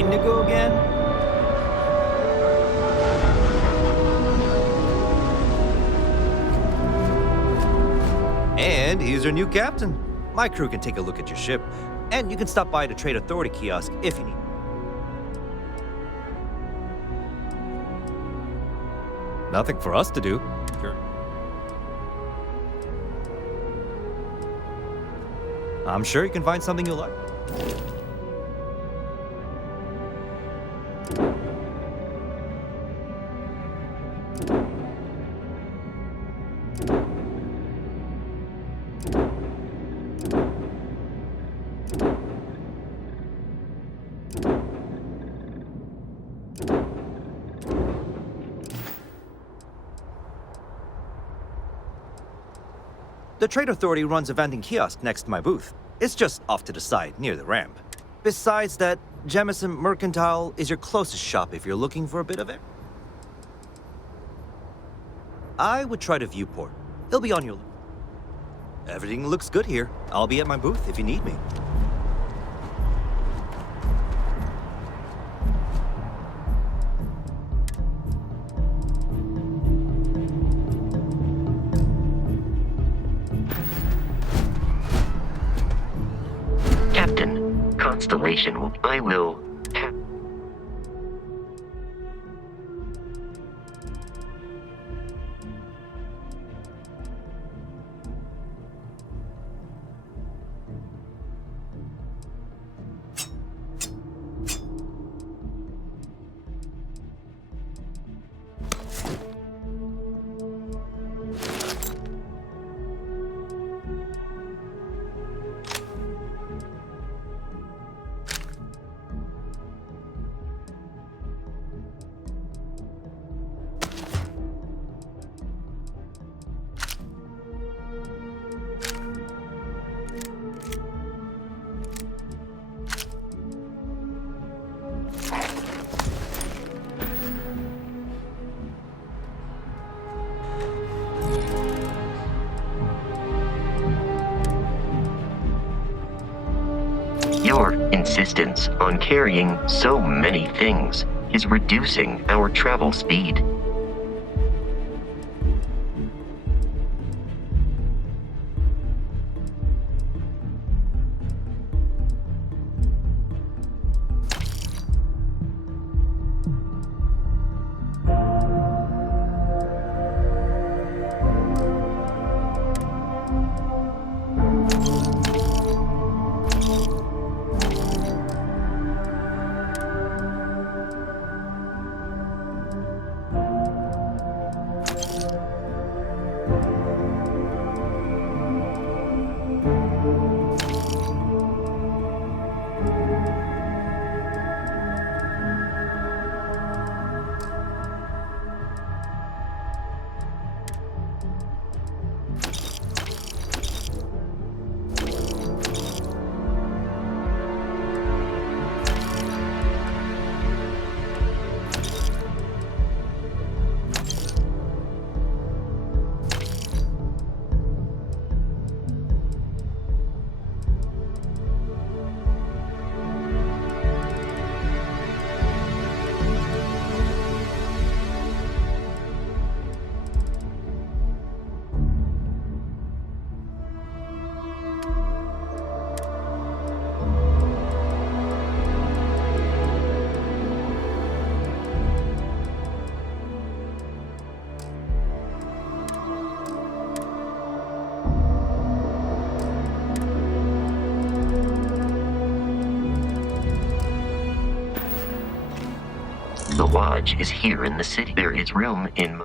Indigo again? And here's your new captain. My crew can take a look at your ship, and you can stop by the Trade Authority kiosk if you need. Nothing for us to do. Sure. I'm sure you can find something you like. The Trade Authority runs a vending kiosk next to my booth. It's just off to the side, near the ramp. Besides that, Jemison Mercantile is your closest shop if you're looking for a bit of it. I would try the Viewport. It'll be on your list. Everything looks good here. I'll be at my booth if you need me. Captain, Constellation, I will... Your insistence on carrying so many things is reducing our travel speed. The lodge is here in the city. There is room in...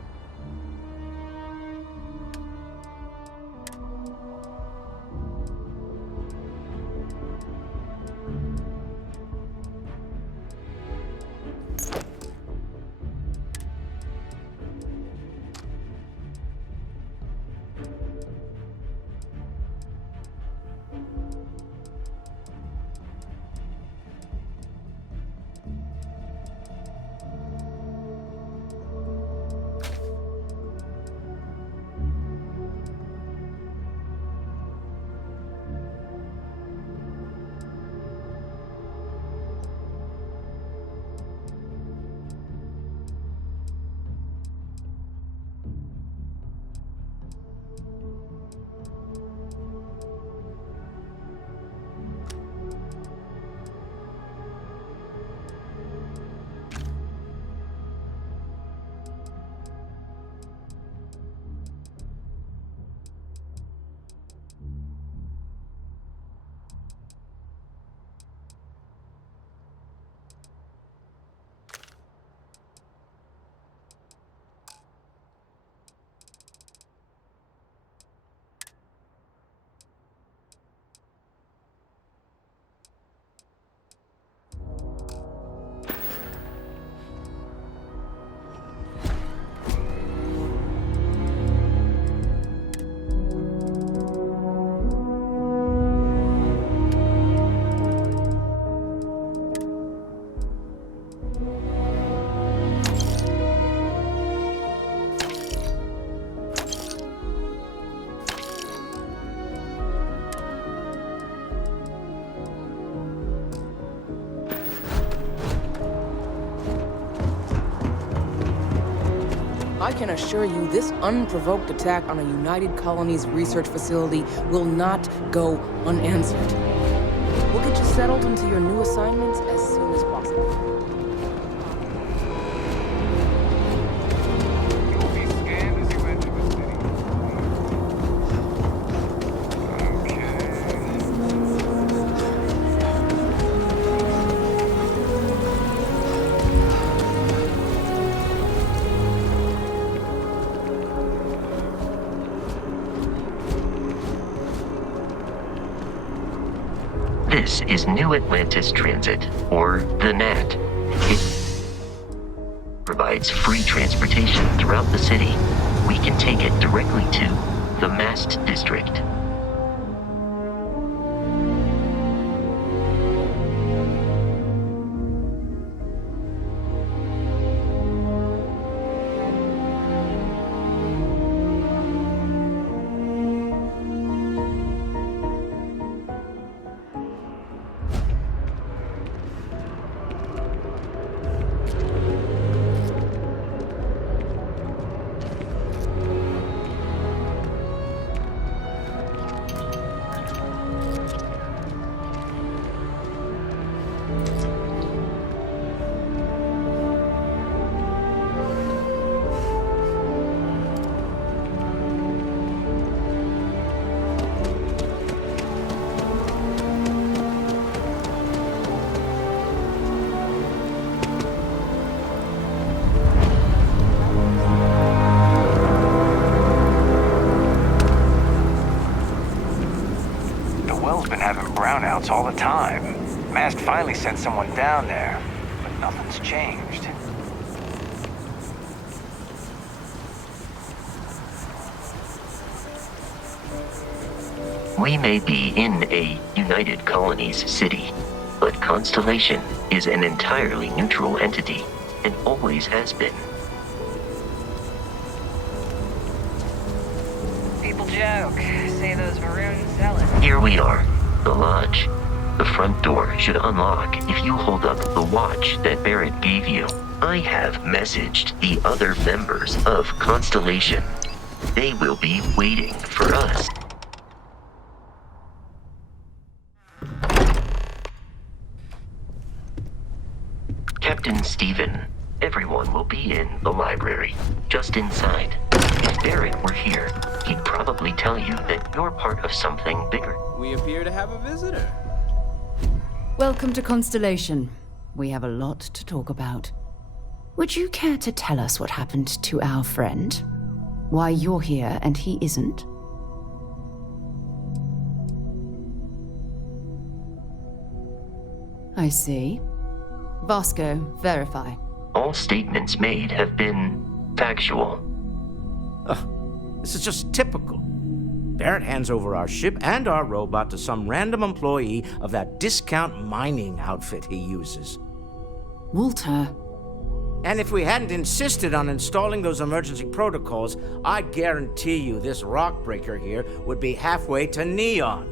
I can assure you this unprovoked attack on a United Colonies research facility will not go unanswered. We'll get you settled into your new assignments as soon as possible. You will be scanned as you enter the city. This is New Atlantis Transit, or the NAT. It provides free transportation throughout the city. We can take it directly to the Mast District. Been having brownouts all the time. Mast finally sent someone down there, but nothing's changed. We may be in a United Colonies city, but Constellation is an entirely neutral entity, and always has been. People joke, say those maroon zealots. Here we are, the lodge. The front door should unlock if you hold up the watch that Barrett gave you. I have messaged the other members of Constellation. They will be waiting for us. Captain Stephen, everyone will be in the library, just inside. If Barrett were here, he'd probably tell you that you're part of something bigger. We appear to have a visitor. Welcome to Constellation. We have a lot to talk about. Would you care to tell us what happened to our friend? Why you're here and he isn't? I see. Vasco, verify. All statements made have been factual. This is just typical. Barrett hands over our ship and our robot to some random employee of that discount mining outfit he uses. Walter. And if we hadn't insisted on installing those emergency protocols, I guarantee you this rock breaker here would be halfway to Neon.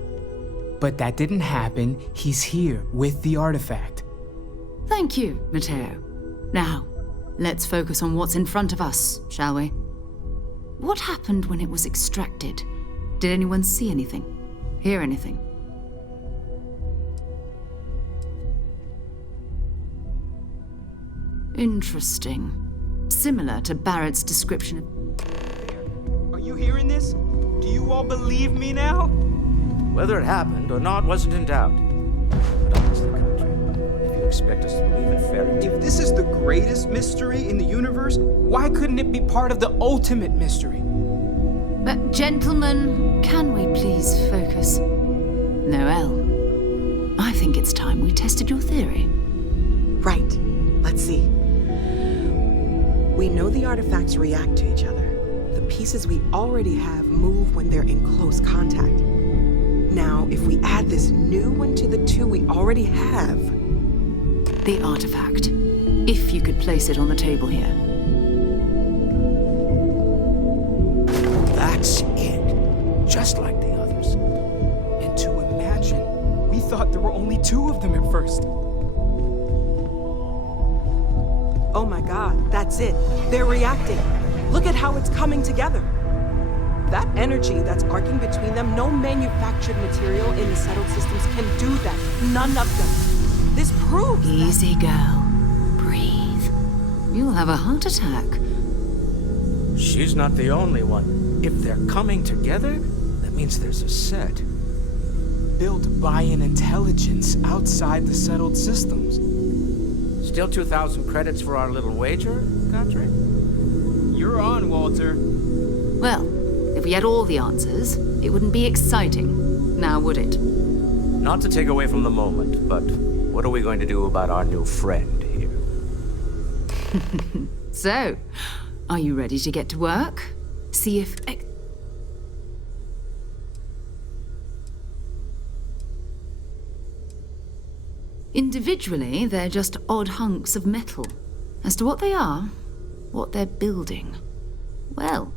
But that didn't happen. He's here with the artifact. Thank you, Matteo. Now, let's focus on what's in front of us, shall we? What happened when it was extracted? Did anyone see anything? Hear anything? Interesting. Similar to Barrett's description of... Are you hearing this? Do you all believe me now? Whether it happened or not wasn't in doubt. But honestly, country, if you expect us to believe in fairy tales... If this is the greatest mystery in the universe, why couldn't it be part of the ultimate mystery? But gentlemen, can we please focus? Noel, I think it's time we tested your theory. Right. Let's see. We know the artifacts react to each other. The pieces we already have move when they're in close contact. Now, if we add this new one to the two we already have... The artifact. If you could place it on the table here. That's it. Just like the others. And to imagine, we thought there were only two of them at first. Oh my god, that's it. They're reacting. Look at how it's coming together. That energy that's arcing between them, no manufactured material in the settled systems can do that. None of them. This proves Easy, girl. Breathe. You'll have a heart attack. She's not the only one. If they're coming together, that means there's a set. Built by an intelligence outside the settled systems. Still 2,000 credits for our little wager, Godric? You're on, Walter. Well, if we had all the answers, it wouldn't be exciting. Now, would it? Not to take away from the moment, but what are we going to do about our new friend here? So, are you ready to get to work? See if... Individually, they're just odd hunks of metal. As to what they are, what they're building, well...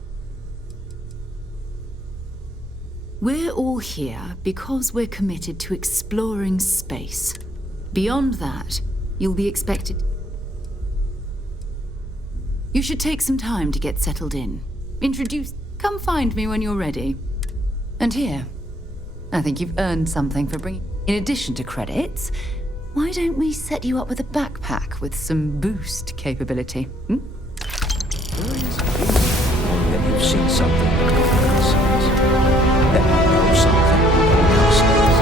We're all here because we're committed to exploring space. Beyond that, you'll be expected... You should take some time to get settled in. Come find me when you're ready. And here, I think you've earned something for bringing... In addition to credits, why don't we set you up with a backpack with some boost capability, hmm? That you've seen something that you know something no one else knows.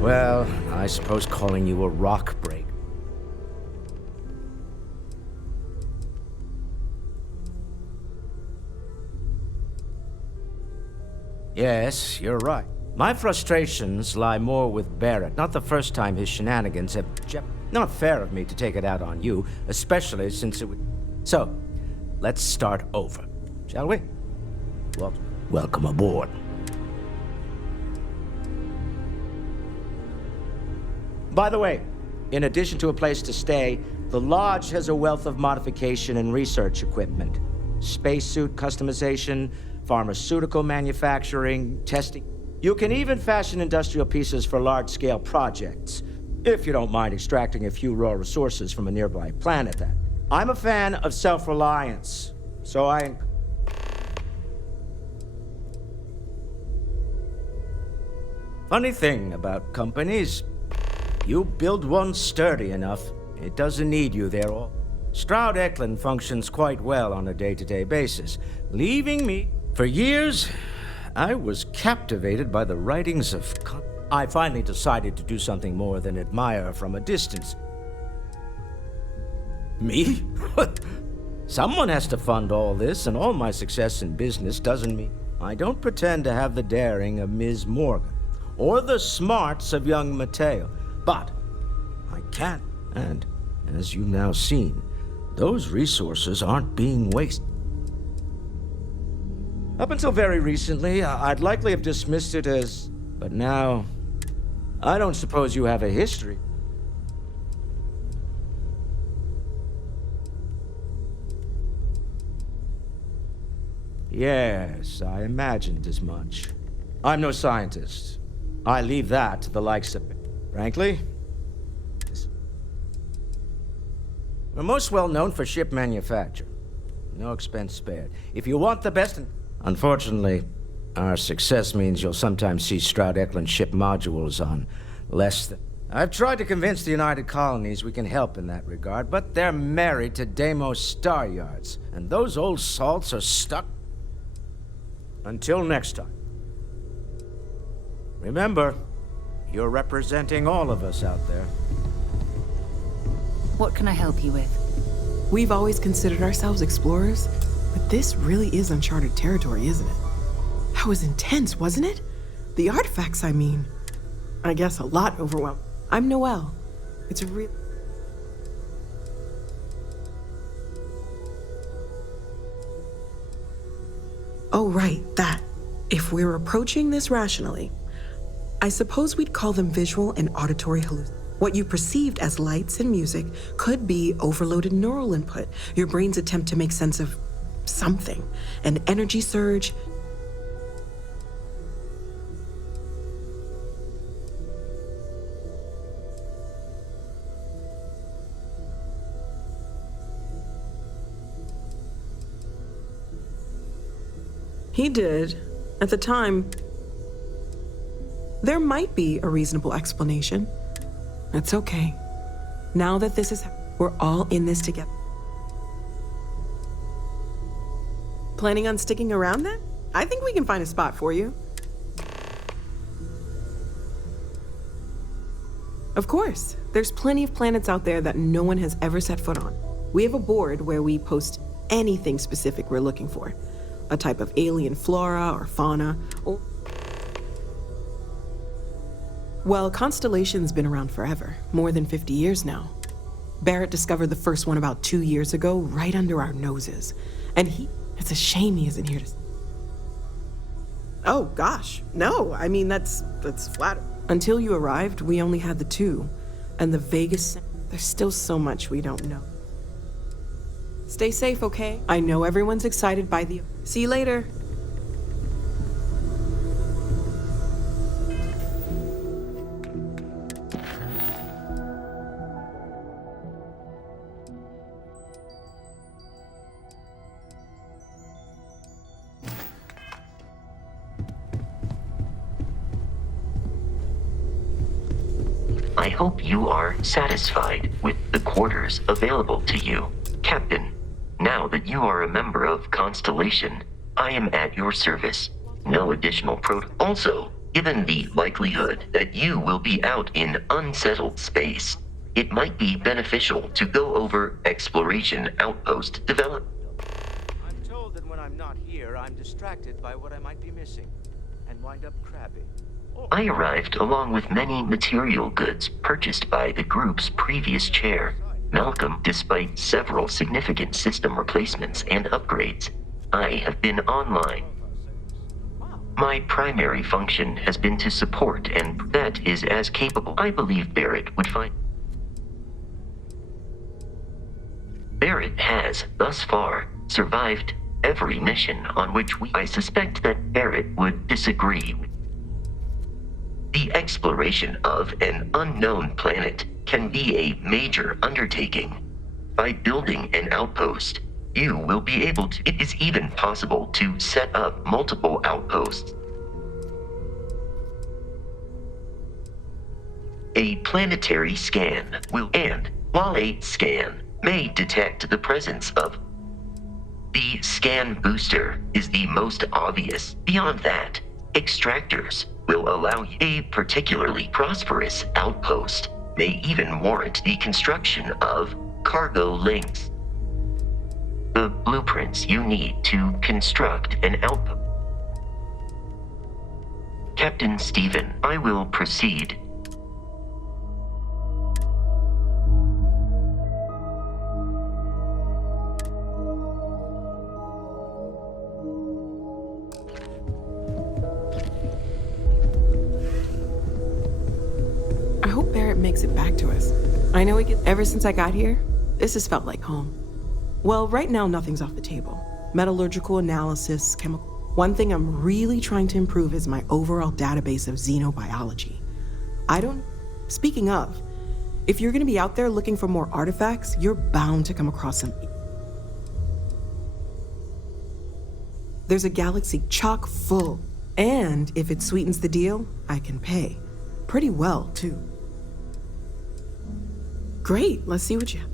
Well, I suppose calling you a rock break. Yes, you're right. My frustrations lie more with Barrett. Not the first time his shenanigans have... Not fair of me to take it out on you, especially since it would... So, let's start over, shall we? Well, welcome aboard. By the way, in addition to a place to stay, the Lodge has a wealth of modification and research equipment. Spacesuit customization, pharmaceutical manufacturing, testing. You can even fashion industrial pieces for large-scale projects, if you don't mind extracting a few raw resources from a nearby planet. I'm a fan of self-reliance, so I... Funny thing about companies, you build one sturdy enough, it doesn't need you there all. Stroud Eklund functions quite well on a day-to-day basis, leaving me... For years, I was captivated by the writings of... I finally decided to do something more than admire from a distance. Me? Someone has to fund all this, and all my success in business doesn't mean... I don't pretend to have the daring of Ms. Morgan, or the smarts of young Mateo, but I can, and as you've now seen, those resources aren't being wasted. Up until very recently, I'd likely have dismissed it as But now, I don't suppose you have a history. Yes, I imagined as much. I'm no scientist. I leave that to the likes of... Frankly, we're most well known for ship manufacture. No expense spared. If you want the best... Unfortunately, our success means you'll sometimes see Stroud-Eklund ship modules on less than... I've tried to convince the United Colonies we can help in that regard, but they're married to Deimos Star Yards, and those old salts are stuck. Until next time. Remember, you're representing all of us out there. What can I help you with? We've always considered ourselves explorers, but this really is uncharted territory, isn't it? That was intense, wasn't it? The artifacts, I mean. I guess a lot overwhelmed. I'm Noelle. It's a real... Oh, right, that. If we're approaching this rationally, I suppose we'd call them visual and auditory hallucinations. What you perceived as lights and music could be overloaded neural input, your brain's attempt to make sense of something, an energy surge. He did. At the time, there might be a reasonable explanation. It's okay. Now that this is, we're all in this together. Planning on sticking around then? I think we can find a spot for you. Of course. There's plenty of planets out there that no one has ever set foot on. We have a board where we post anything specific we're looking for. A type of alien flora or fauna, or... Well, Constellation's been around forever, more than 50 years now. Barrett discovered the first one about 2 years ago, right under our noses. And it's a shame he isn't here to... Oh, gosh, no, I mean, that's flattering. Until you arrived, we only had the two, and the Vegas... There's still so much we don't know. Stay safe, okay? I know everyone's excited by the... See you later. I hope you are satisfied with the quarters available to you, Captain. Now that you are a member of Constellation, I am at your service. No additional Also, given the likelihood that you will be out in unsettled space, it might be beneficial to go over exploration outpost development. I'm told that when I'm not here, I'm distracted by what I might be missing, and wind up crabby. I arrived along with many material goods purchased by the group's previous chair, Malcolm. Despite several significant system replacements and upgrades, I have been online. My primary function has been to support, and that is as capable I believe Barrett would find. Barrett has, thus far, survived every mission on which I suspect that Barrett would disagree. The exploration of an unknown planet can be a major undertaking. By building an outpost, you will be able to... It is even possible to set up multiple outposts. A planetary scan will... And while a scan may detect the presence of... The scan booster is the most obvious. Beyond that, extractors will allow you... A particularly prosperous outpost may even warrant the construction of cargo links. The blueprints you need to construct an outpost. Captain Stephen, I will proceed. makes it back to us. I know ever since I got here, this has felt like home. Well, right now, nothing's off the table. Metallurgical analysis, chemical. One thing I'm really trying to improve is my overall database of xenobiology. Speaking of, if you're gonna be out there looking for more artifacts, you're bound to come across some. There's a galaxy chock full, and if it sweetens the deal, I can pay. Pretty well, too. Great, let's see what you have.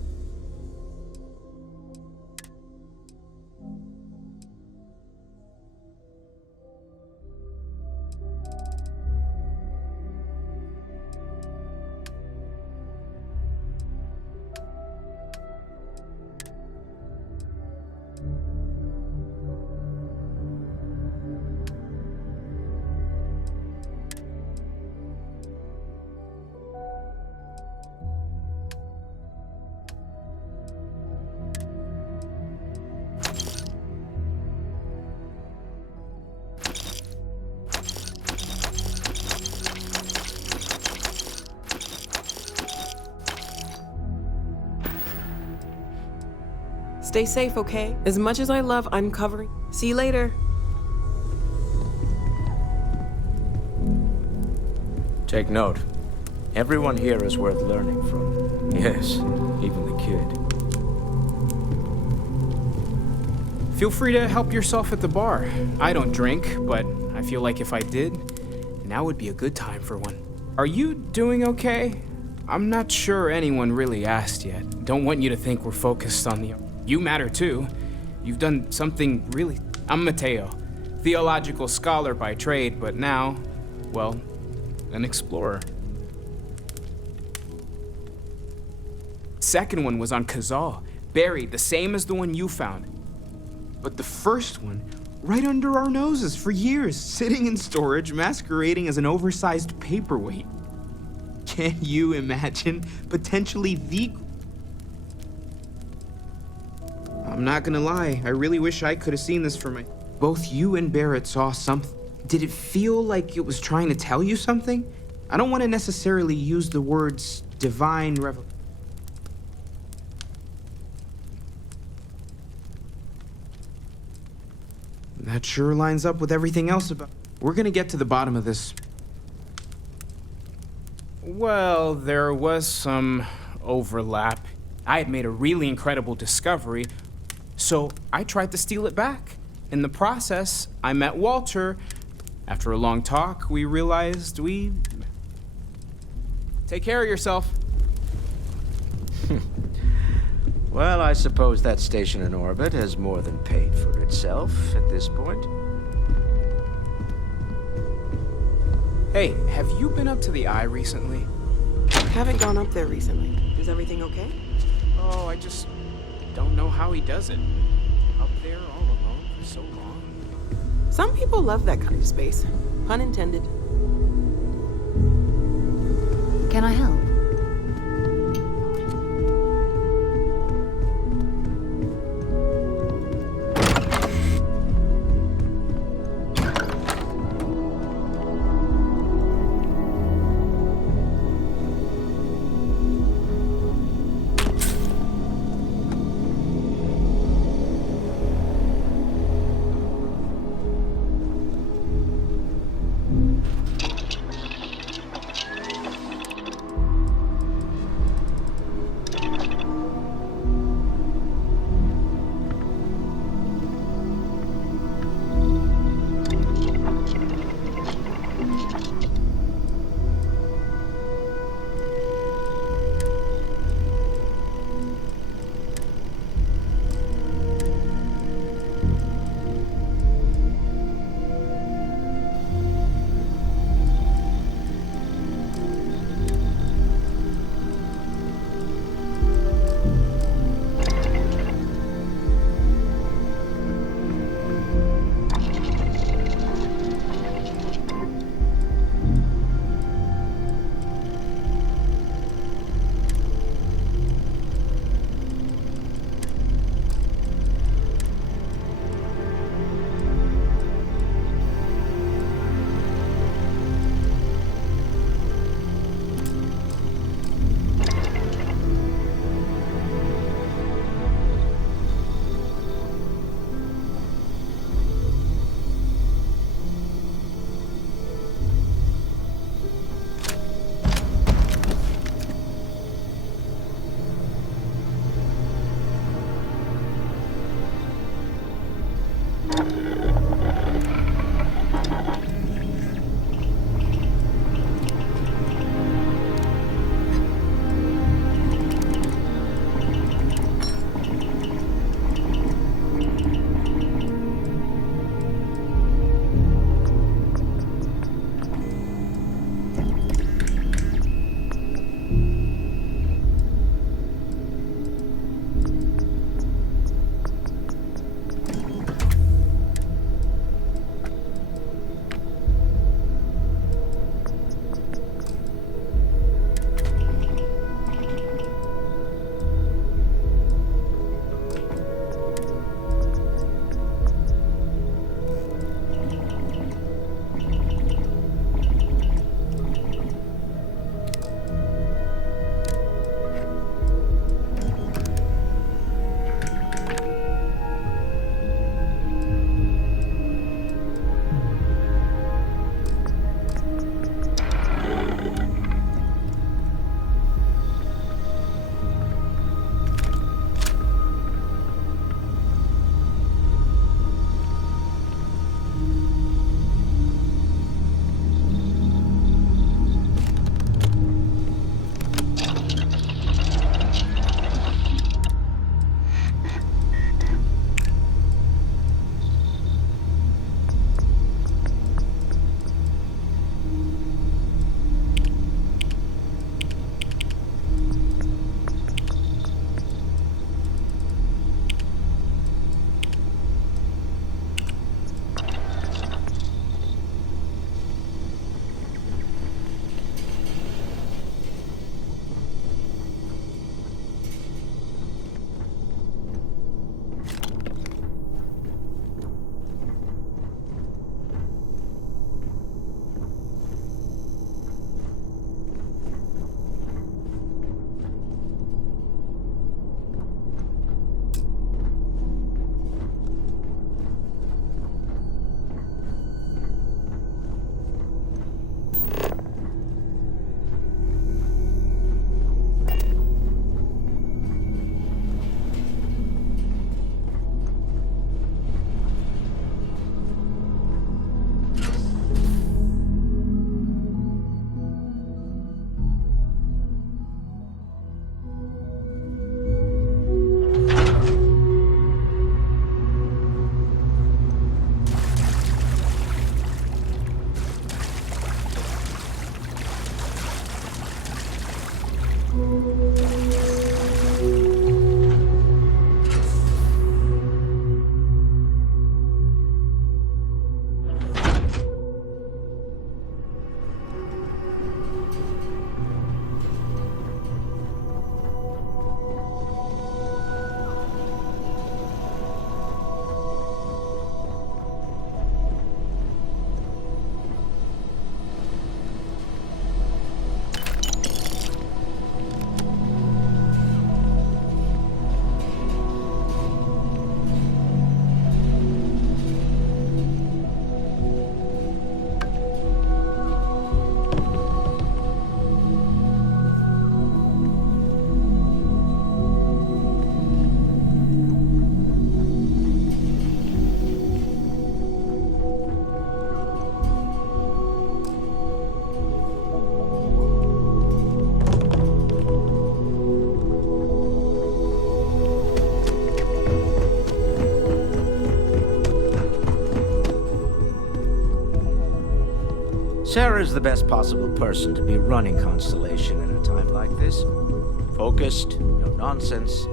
Stay safe, okay? As much as I love uncovering. See you later. Take note. Everyone here is worth learning from. Yes, even the kid. Feel free to help yourself at the bar. I don't drink, but I feel like if I did, now would be a good time for one. Are you doing okay? I'm not sure anyone really asked yet. Don't want you to think we're focused on the... You matter too. You've done something really... I'm Mateo, theological scholar by trade, but now, well, an explorer. Second one was on Kazal, buried, the same as the one you found. But the first one, right under our noses for years, sitting in storage, masquerading as an oversized paperweight. Can you imagine potentially the... I'm not gonna lie, I really wish I could have seen this for my... Both you and Barrett saw something. Did it feel like it was trying to tell you something? I don't want to necessarily use the words divine revelation. That sure lines up with everything else about... We're gonna get to the bottom of this. Well, there was some overlap. I had made a really incredible discovery, so I tried to steal it back. In the process, I met Walter. After a long talk, we realized we... Take care of yourself. Well, I suppose that station in orbit has more than paid for itself at this point. Hey, have you been up to the Eye recently? Haven't gone up there recently. Is everything okay? Oh, I just don't know how he does it. Up there all alone for so long. Some people love that kind of space. Pun intended. Can I help? Sarah's the best possible person to be running Constellation in a time like this. Focused, no nonsense.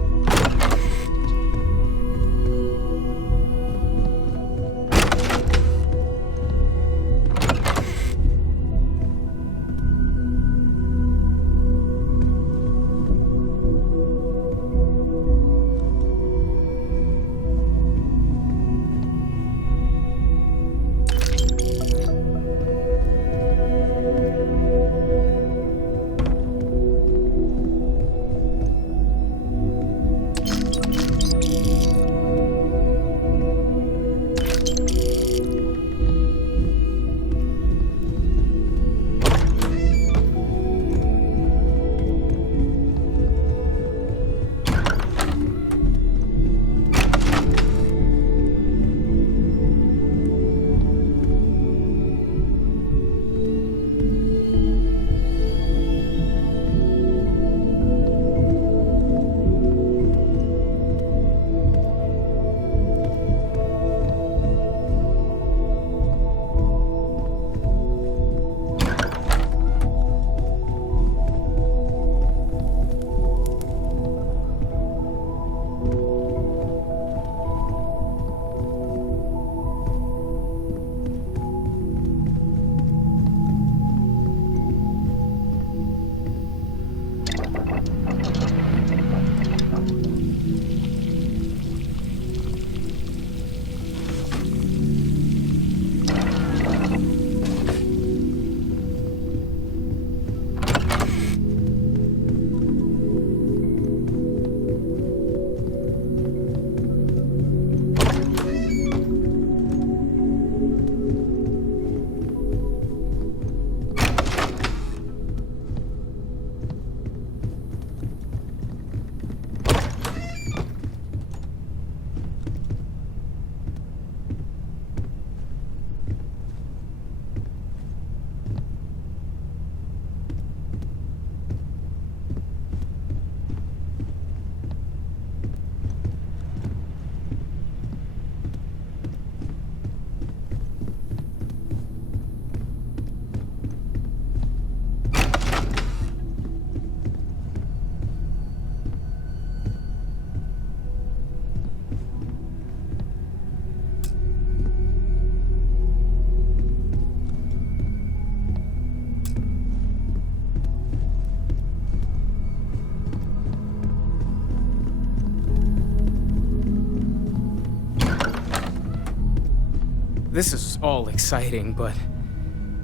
This is all exciting, but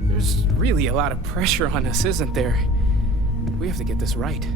there's really a lot of pressure on us, isn't there? We have to get this right.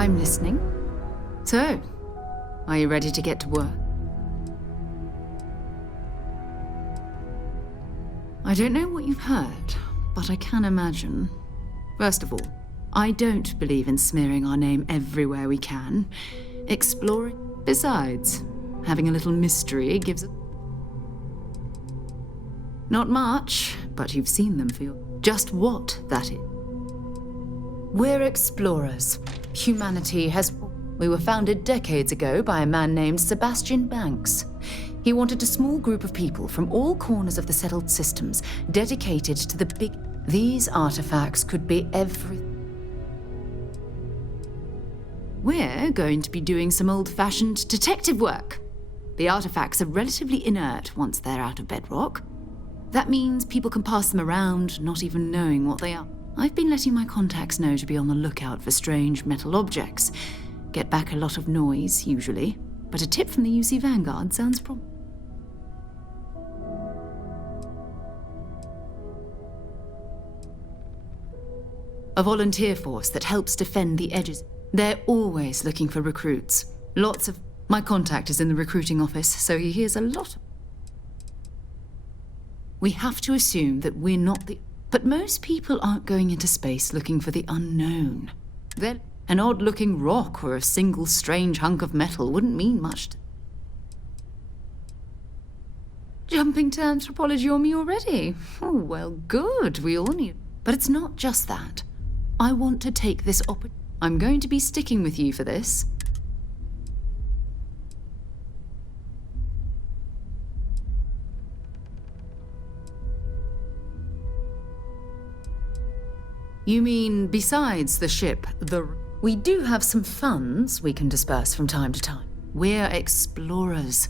I'm listening. So, are you ready to get to work? I don't know what you've heard, but I can imagine. First of all, I don't believe in smearing our name everywhere we can. Exploring. Besides, having a little mystery gives it. Not much, but you've seen them feel just what that is. We're explorers. Humanity has. We were founded decades ago by a man named Sebastian Banks. He wanted a small group of people from all corners of the settled systems dedicated to the big. These artifacts could be everything. We're going to be doing some old-fashioned detective work. The artifacts are relatively inert once they're out of bedrock. That means people can pass them around, not even knowing what they are. I've been letting my contacts know to be on the lookout for strange metal objects. Get back a lot of noise, usually, but a tip from the UC Vanguard sounds promising. A volunteer force that helps defend the edges. They're always looking for recruits. Lots of... My contact is in the recruiting office, so he hears a lot. We have to assume that we're not the... But most people aren't going into space looking for the unknown. Then an odd-looking rock or a single strange hunk of metal wouldn't mean much to... Jumping to anthropology on me already? Oh, well, good. We all need... But it's not just that. I want to take this opportunity. I'm going to be sticking with you for this. You mean besides the ship, We do have some funds we can disperse from time to time. We're explorers.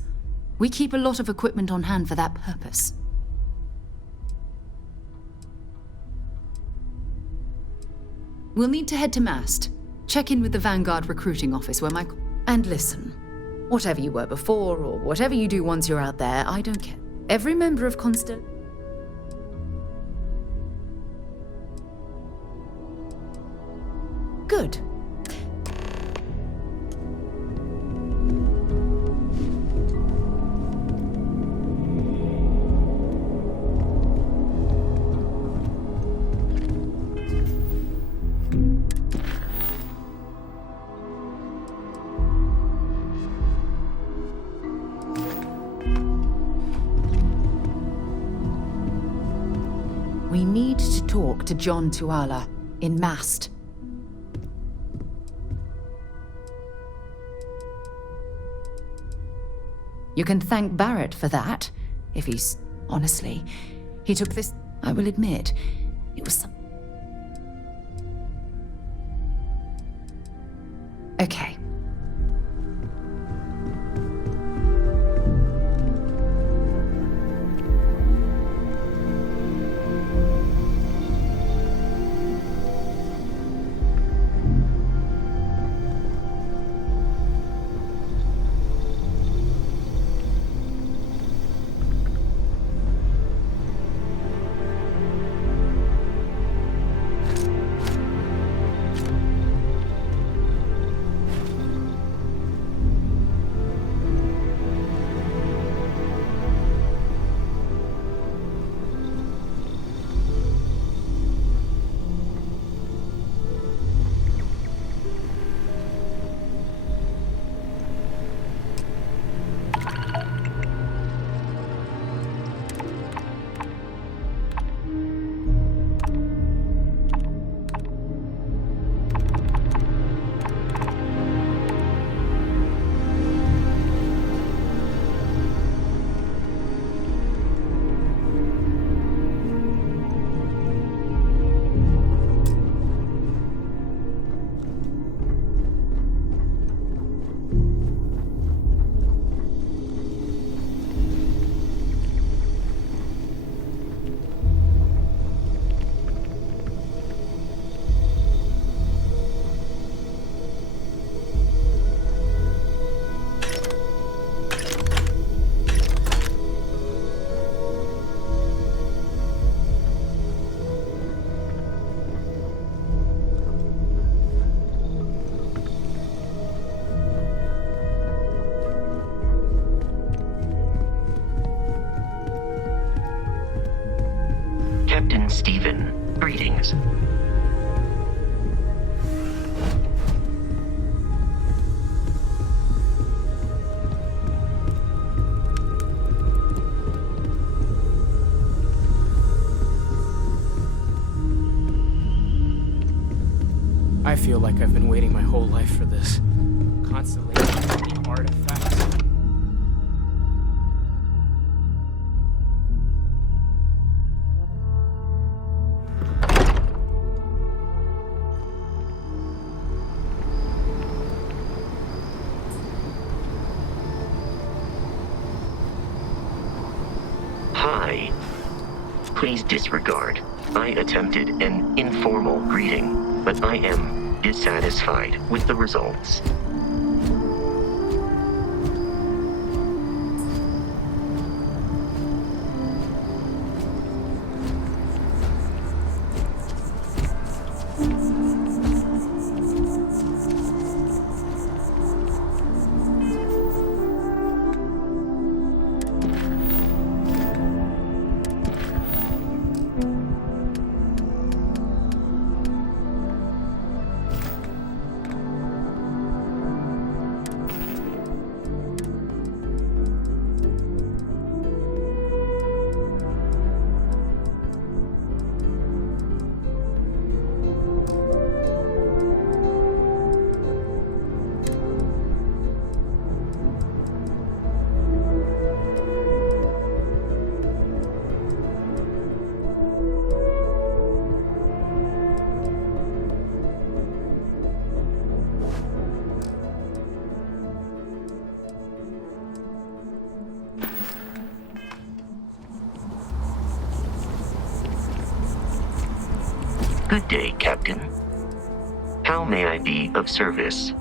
We keep a lot of equipment on hand for that purpose. We'll need to head to Mast. Check in with the Vanguard recruiting office where And listen, whatever you were before, or whatever you do once you're out there, I don't care. Every member of Good. We need to talk to John Tuala in Mast. You can thank Barrett for that, if he's... Honestly, he took this... I will admit, it was some... Okay. Captain Stephen. Greetings. I feel like I've been waiting my whole life for this. Constantly finding artifacts. Hi. Please disregard. I attempted an informal greeting, but I am dissatisfied with the results. Good day, Captain. How may I be of service?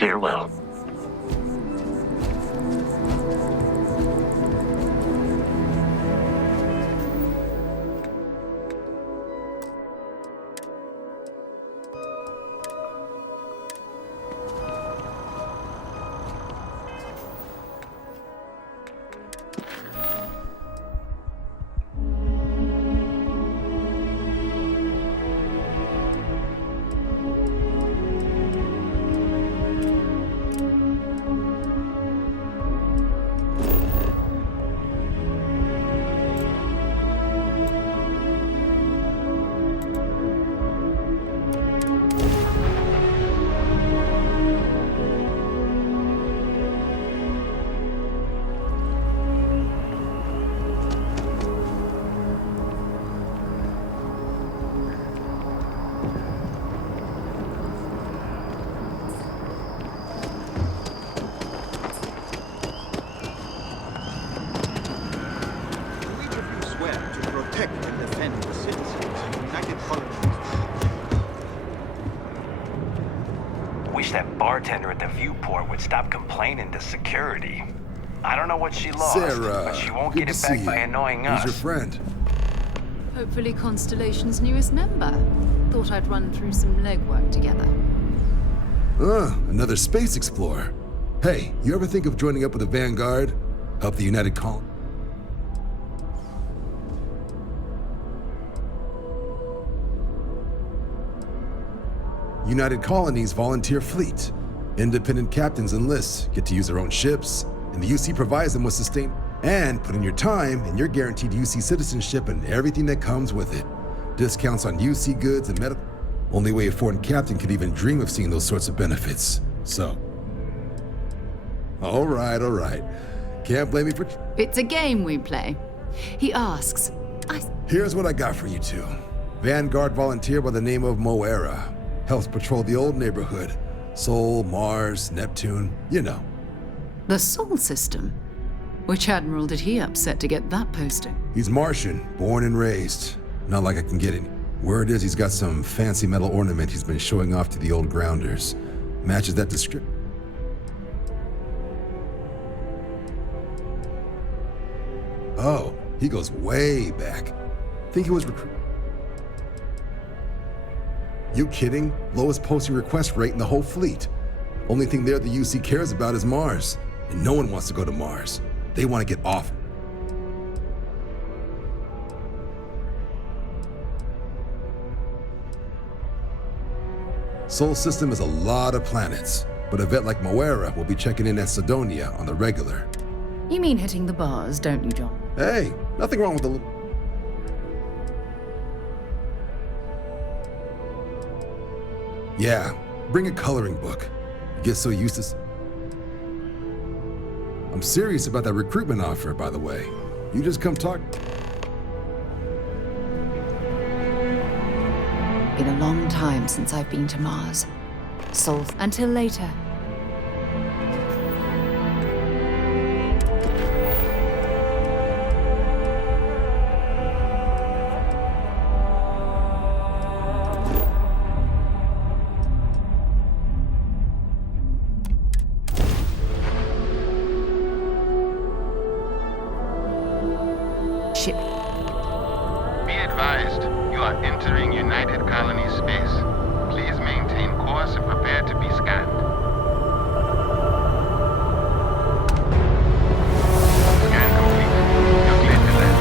Farewell. Wish that bartender at the viewport would stop complaining to security. I don't know what she lost, Sarah, but she won't good get to it back see by you. annoying Who's us. your friend? Hopefully Constellation's newest member. Thought I'd run through some legwork together. Another space explorer. Hey, you ever think of joining up with the Vanguard? Help the United Colony? United Colony's volunteer fleet. Independent captains enlist, get to use their own ships, and the UC provides them with sustain. And put in your time, and you're guaranteed UC citizenship and everything that comes with it. discounts on UC goods and medical. Only way a foreign captain could even dream of seeing those sorts of benefits. So. All right. Can't blame me for. It's a game we play. He asks. Here's what I got for you two. Vanguard volunteer by the name of Moera. Helps patrol the old neighborhood. Sol, Mars, Neptune, you know. The Sol system? Which admiral did he upset to get that posting? He's Martian, born and raised. Not like I can get any. Word is he's got some fancy metal ornament he's been showing off to the old grounders. Matches that description. Oh, he goes way back. Think he was recruited. You kidding? Lowest posting request rate in the whole fleet. Only thing there the UC cares about is Mars. And no one wants to go to Mars. They want to get off. Sol system is a lot of planets, but a vet like Moera will be checking in at Sidonia on the regular. You mean hitting the bars, don't you, John? Hey, nothing wrong with a little. Yeah, bring a coloring book. You get so used to. I'm serious about that recruitment offer, by the way. You just come talk. Been a long time since I've been to Mars. Sol. Until later. Ship. Be advised, you are entering United Colony space. Please maintain course and prepare to be scanned. Scan complete. You're cleared to land.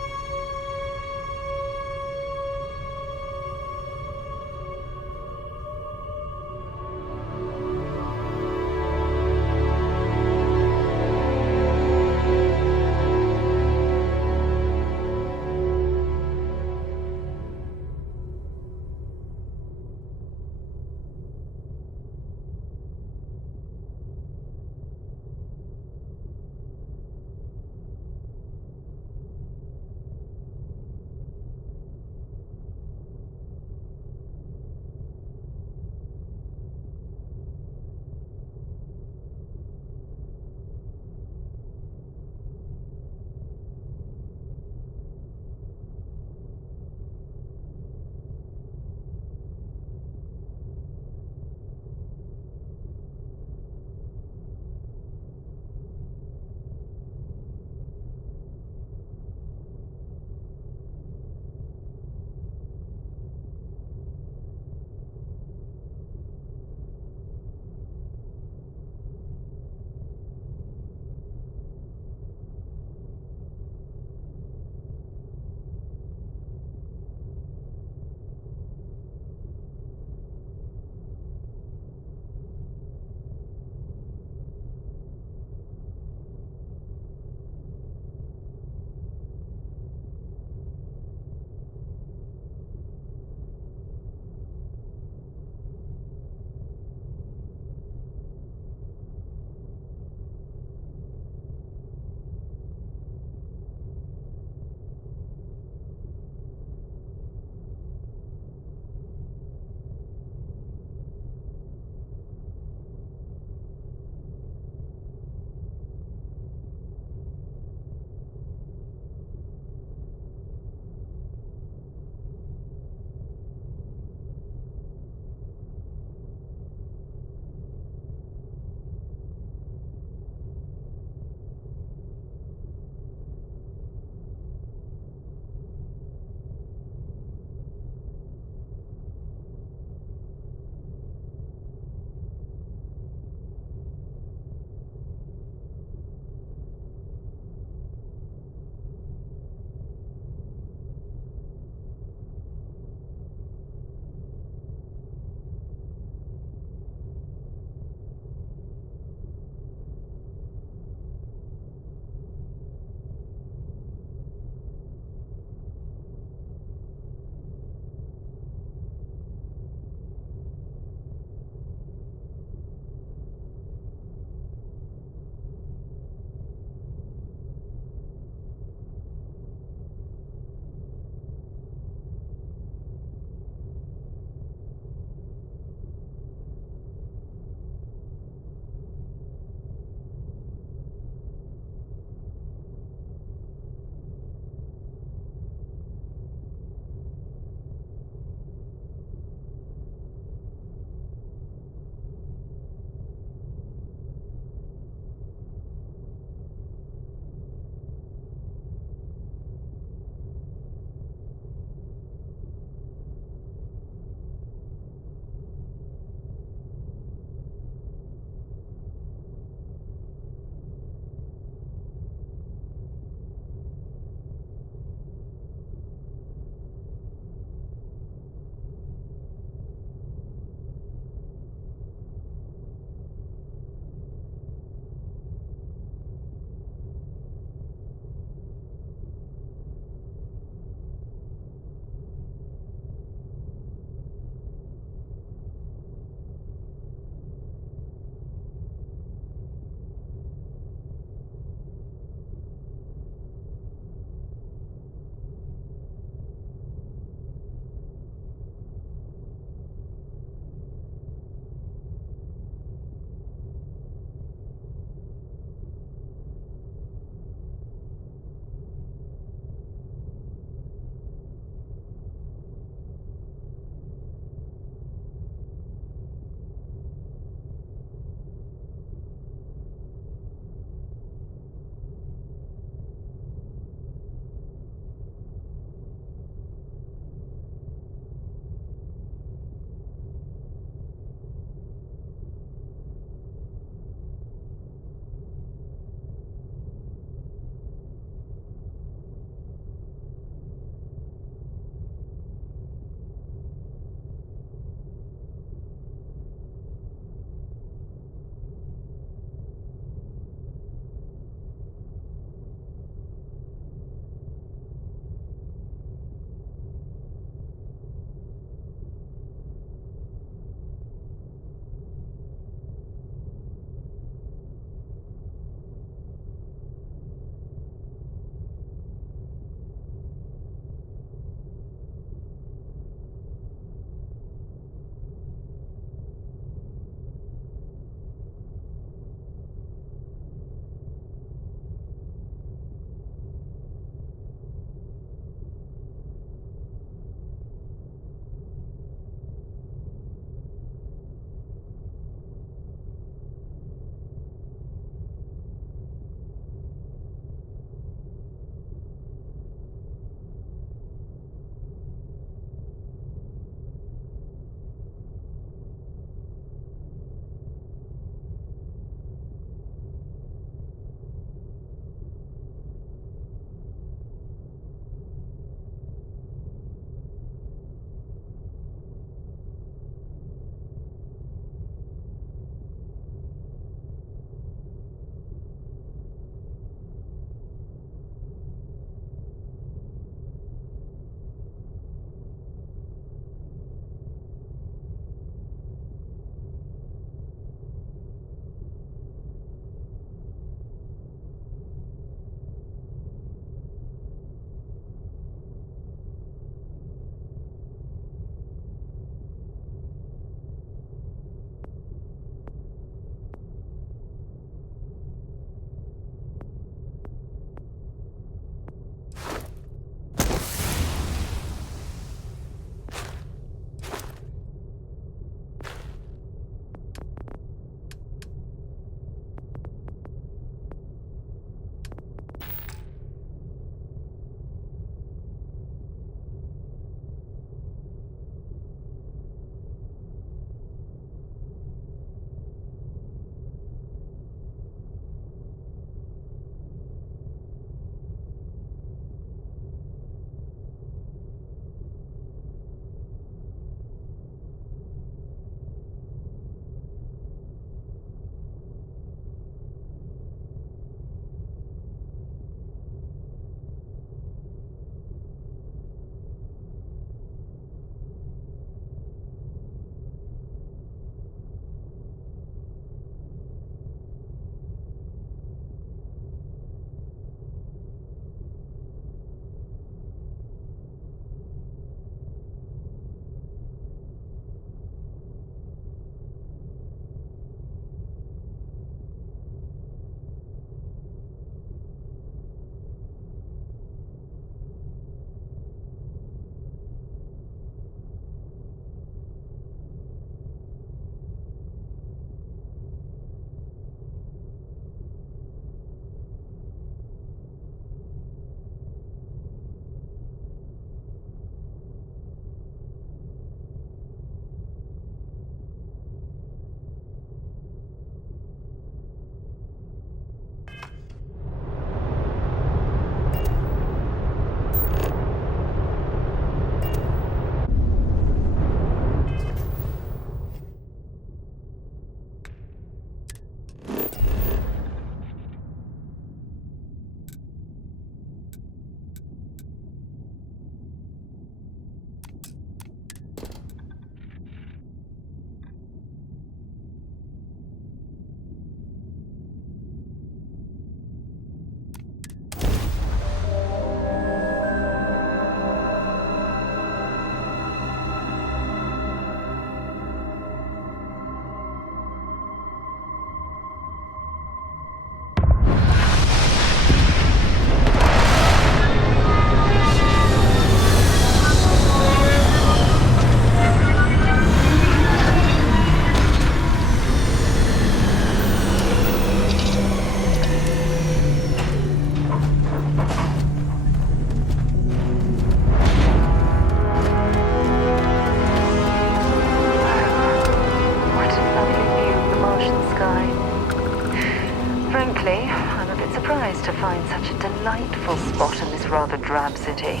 I'm a bit surprised to find such a delightful spot in this rather drab city.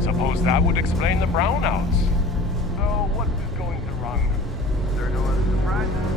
Suppose that would explain the brownouts. So, what is going to run? There are no other surprises?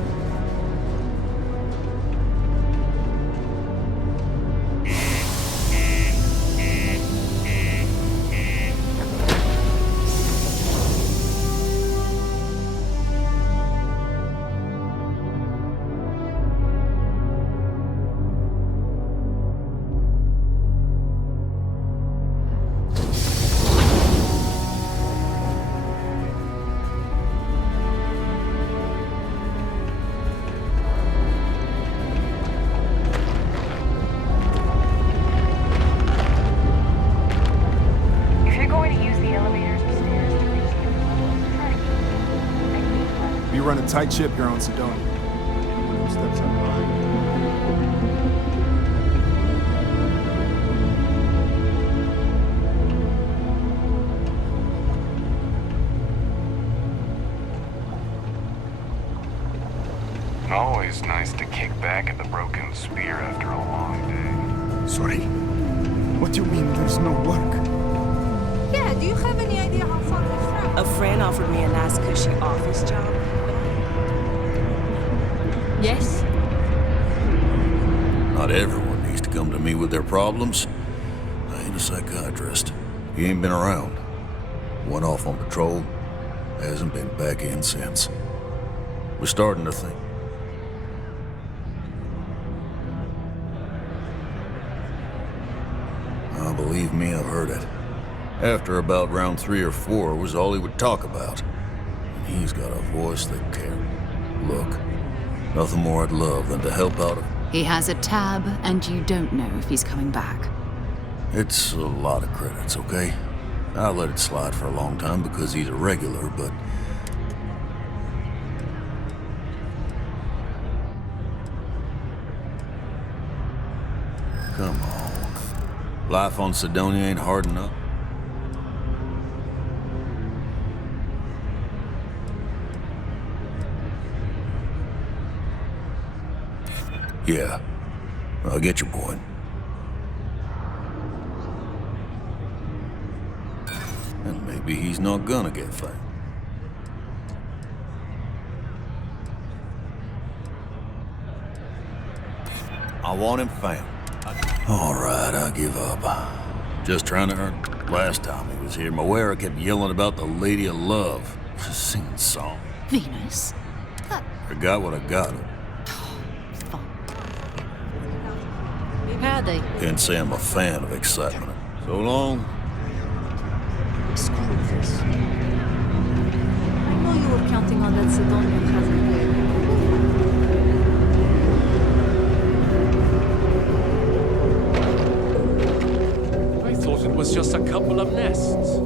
Run a tight ship here on Sidonia. Anyone who steps out of line. Always nice to kick back at the Broken Spear after a long day. Sorry? What do you mean there's no work? Yeah, do you have any idea how far we've traveled? A friend offered me a nice cushy office job. Yes? Not everyone needs to come to me with their problems. I ain't a psychiatrist. He ain't been around. Went off on patrol. Hasn't been back in since. We're starting to think. Believe me, I've heard it. After about round 3 or 4 was all he would talk about. And he's got a voice that can. Look, nothing more I'd love than to help out. He has a tab, and you don't know if he's coming back. It's a lot of credits, okay? I let it slide for a long time because he's a regular, but... Come on. Life on Sidonia ain't hard enough. Yeah, I get your point. And maybe he's not gonna get found. I want him found. All right, I give up. Just trying to earn. Last time he was here, Moira kept yelling about the Lady of Love. Just singing song. Venus? I got what I got him. Howdy. Can't say I'm a fan of excitement. So long. Screw this. I know you were counting on that Sidonian cousin. I thought it was just a couple of nests.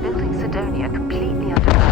Building Sidonia completely underground.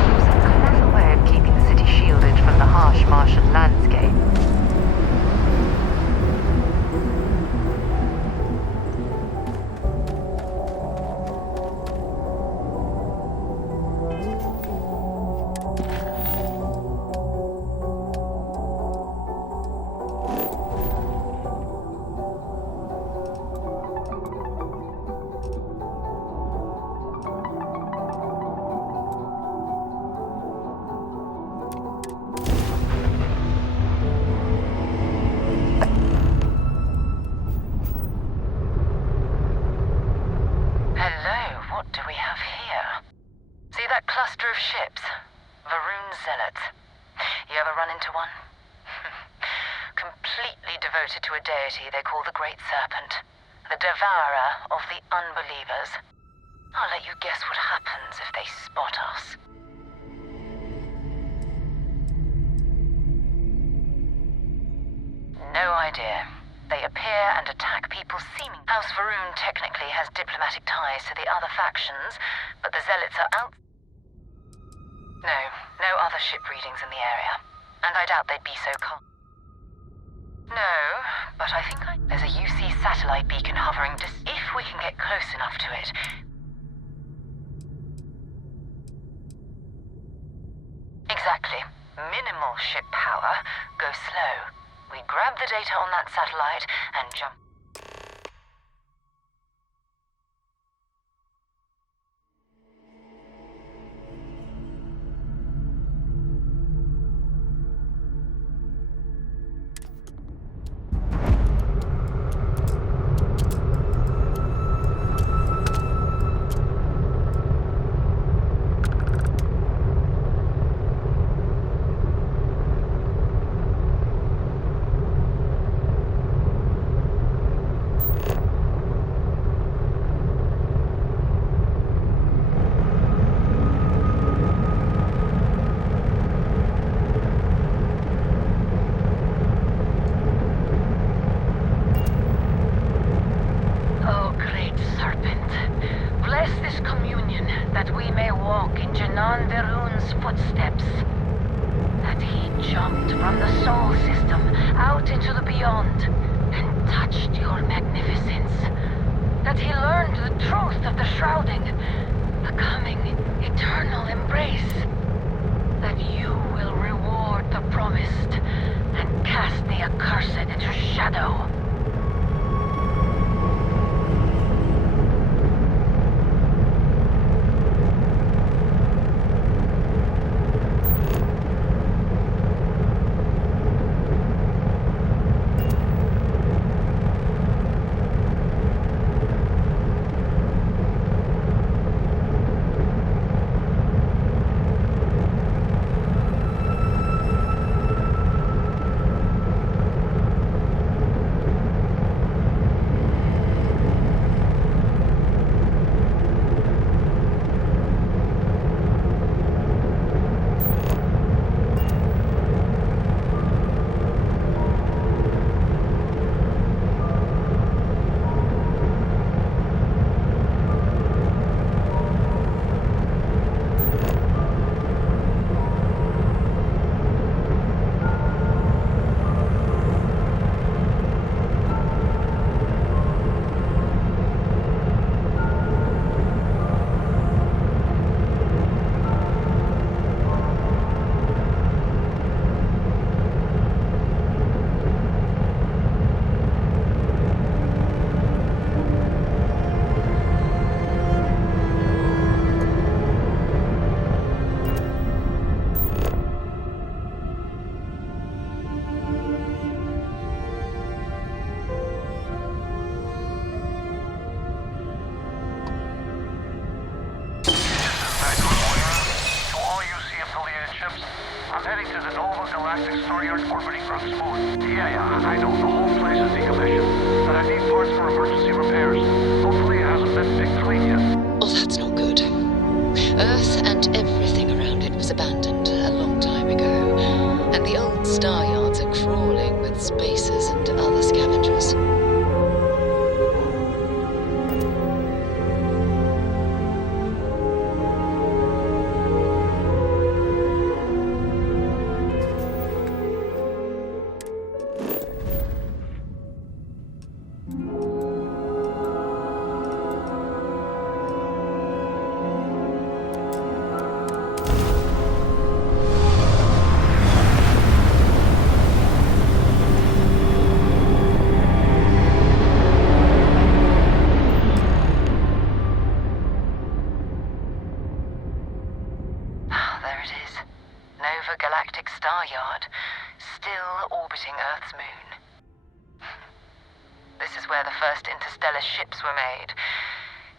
ships. Varun zealots. You ever run into one? Completely devoted to a deity they call the Great Serpent. The devourer of the unbelievers. I'll let you guess what happens if they spot us. No idea. They appear and attack people seeming. House Varun technically has diplomatic ties to the other factions, but the zealots are out. No other ship readings in the area. And I doubt they'd be so calm. No, but I think there's a UC satellite beacon hovering if we can get close enough to it. Exactly. Minimal ship power. Go slow. We grab the data on that satellite and jump.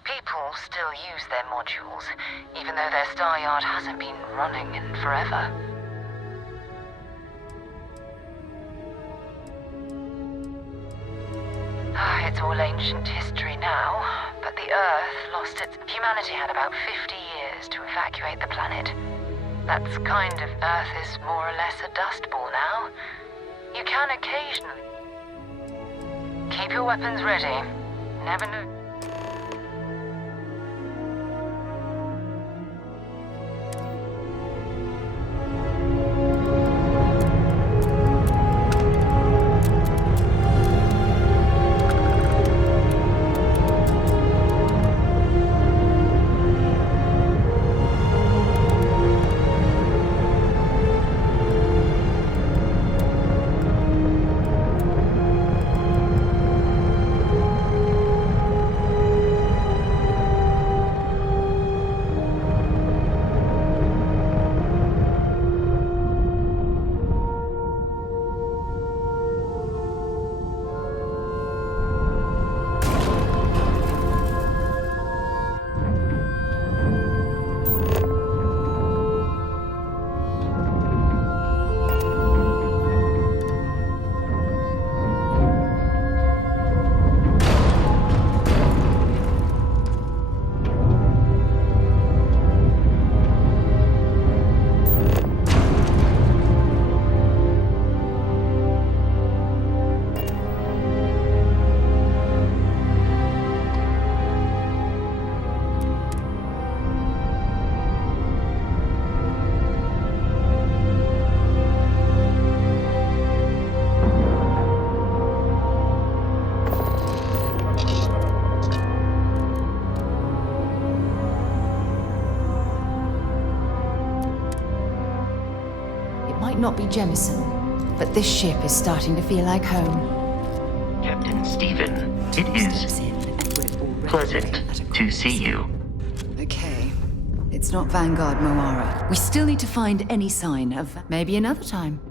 People still use their modules, even though their star yard hasn't been running in forever. It's all ancient history now, but the Earth lost its... Humanity had about 50 years to evacuate the planet. That's kind of... Earth is more or less a dust ball now. You can occasionally... Keep your weapons ready. Never know... Not be Jemison, but this ship is starting to feel like home. Captain Stephen, it is pleasant to see you. Okay. It's not Vanguard Moara. We still need to find any sign of... Maybe another time.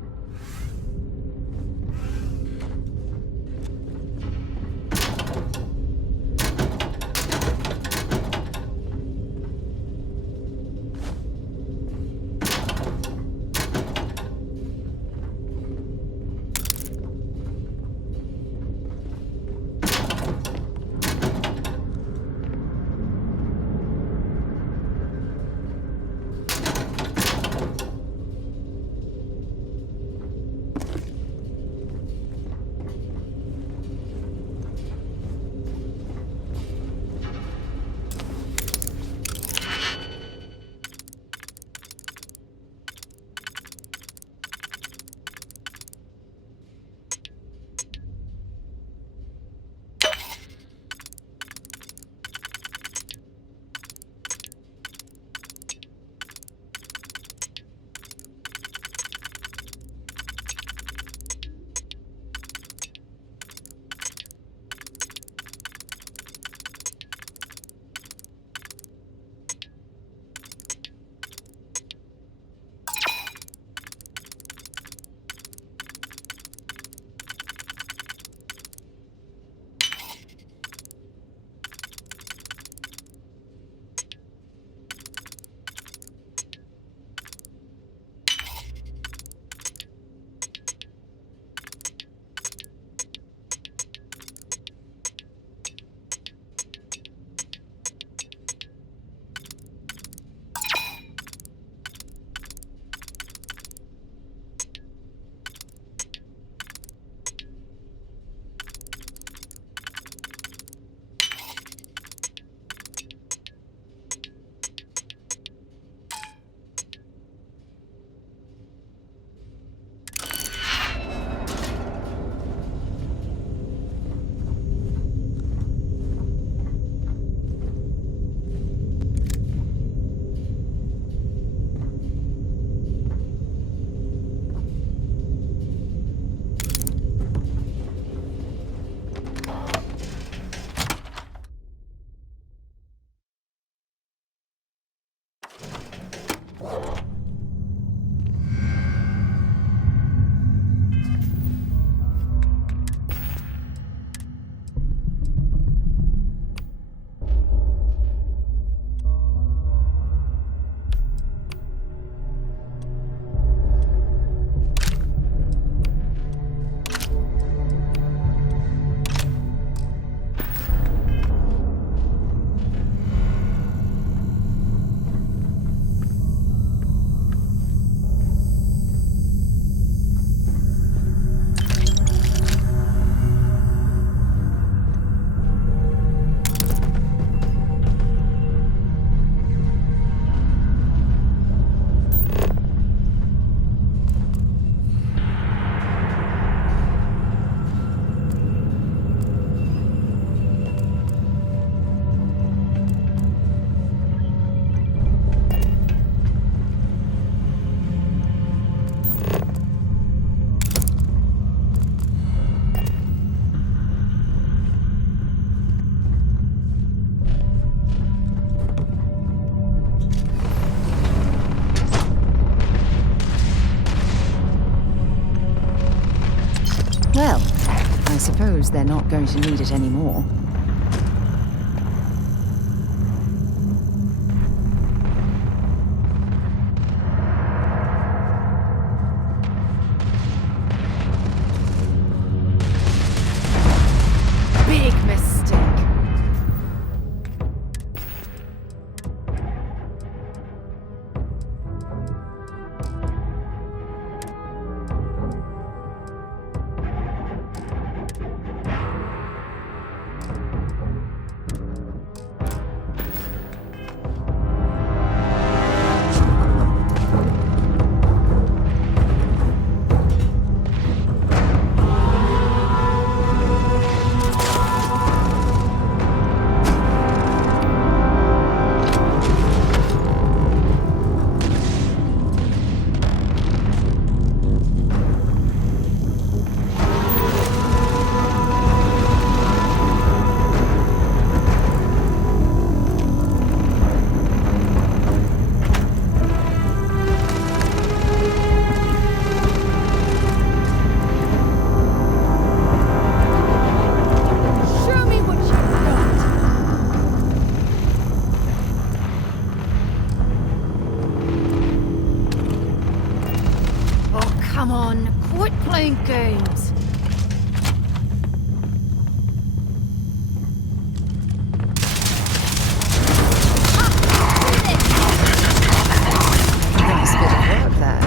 suppose they're not going to need it anymore. Big mistake. Come on, quit playing games. Nice bit of work there.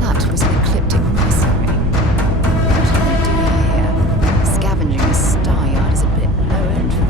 That was an ecliptic mercenary. What do they do here? Scavenging a star yard is a bit low end for them.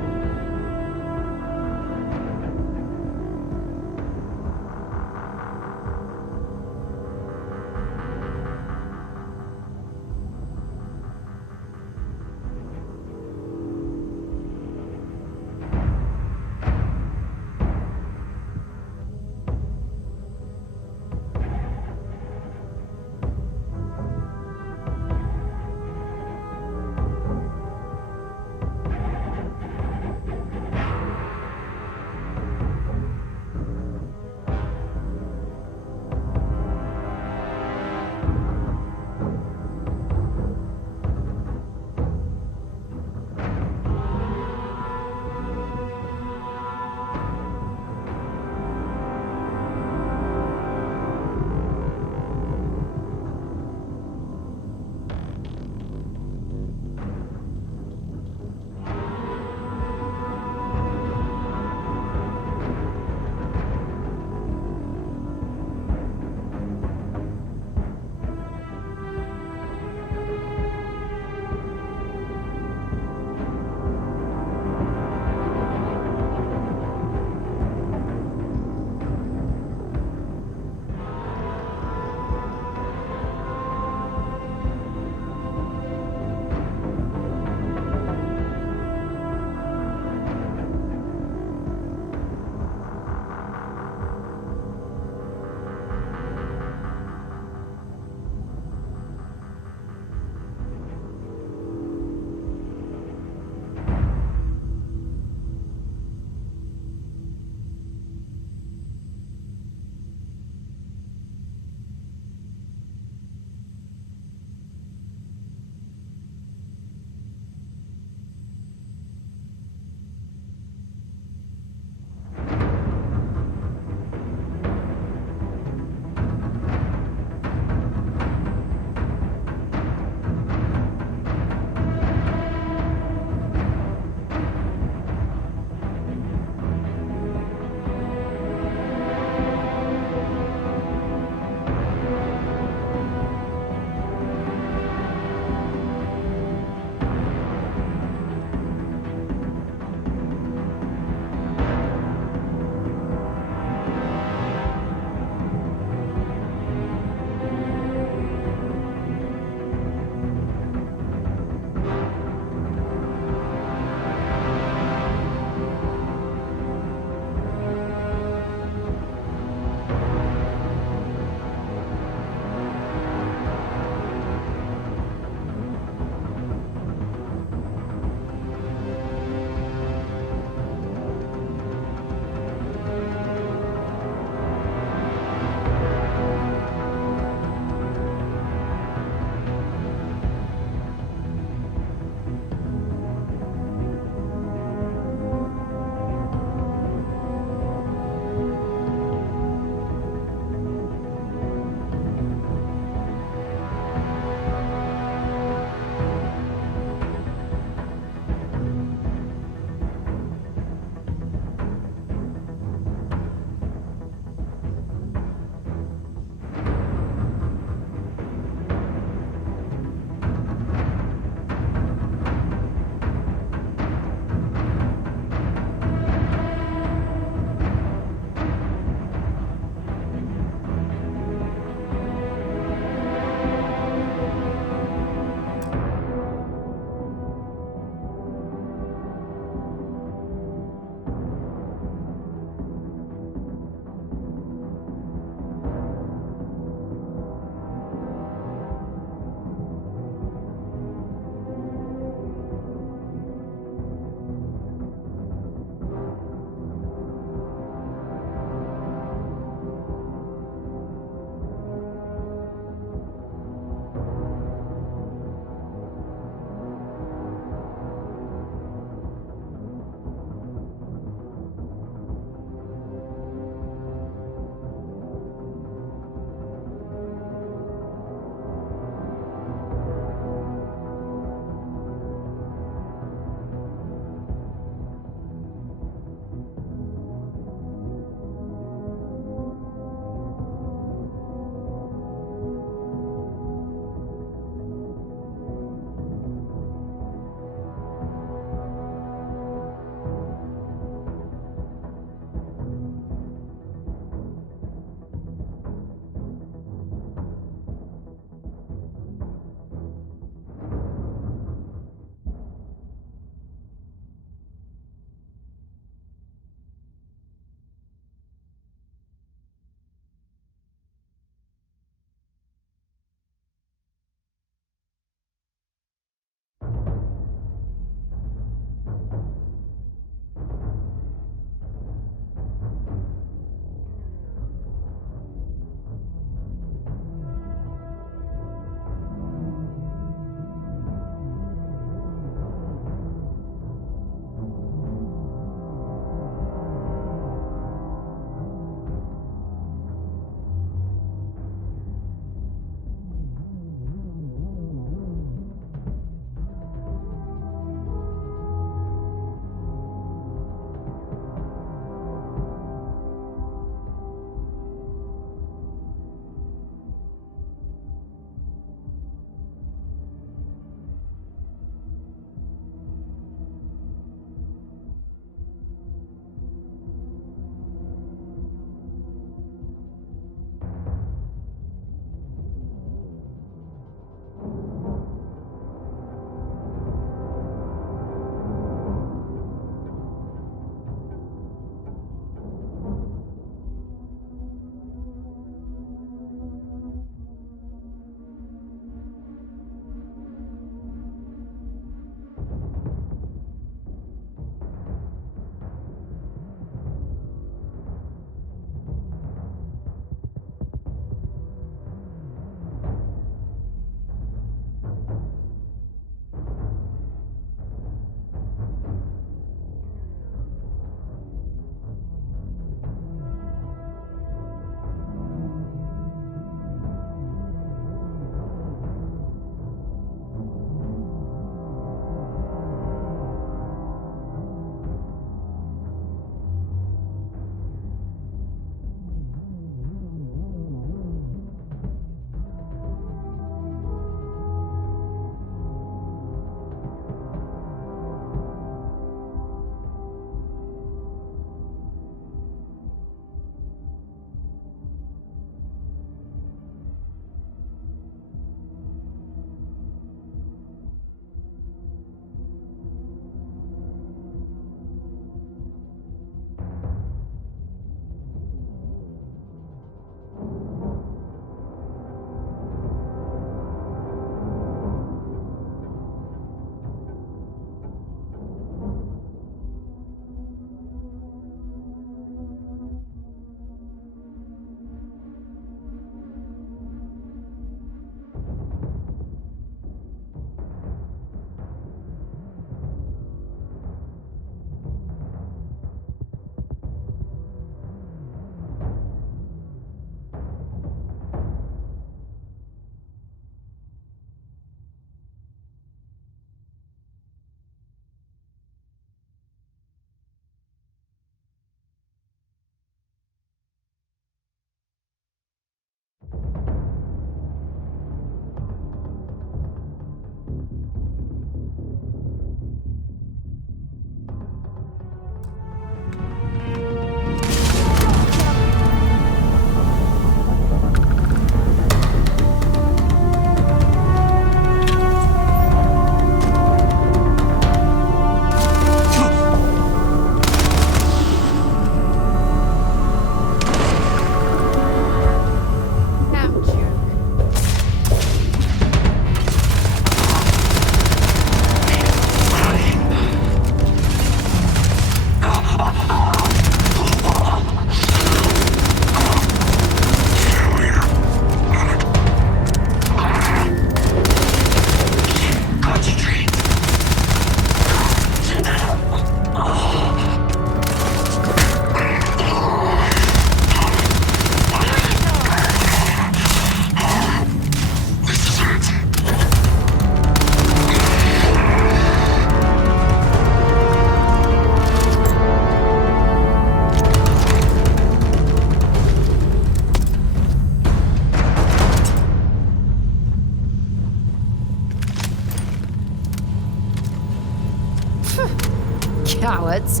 cowards.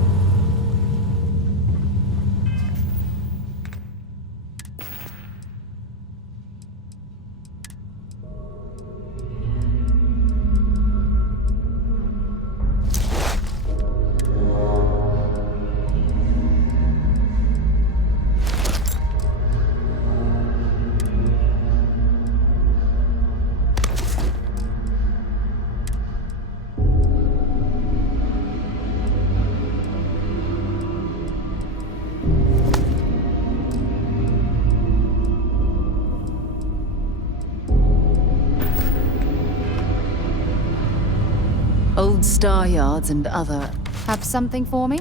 Old star yards and other... Have something for me?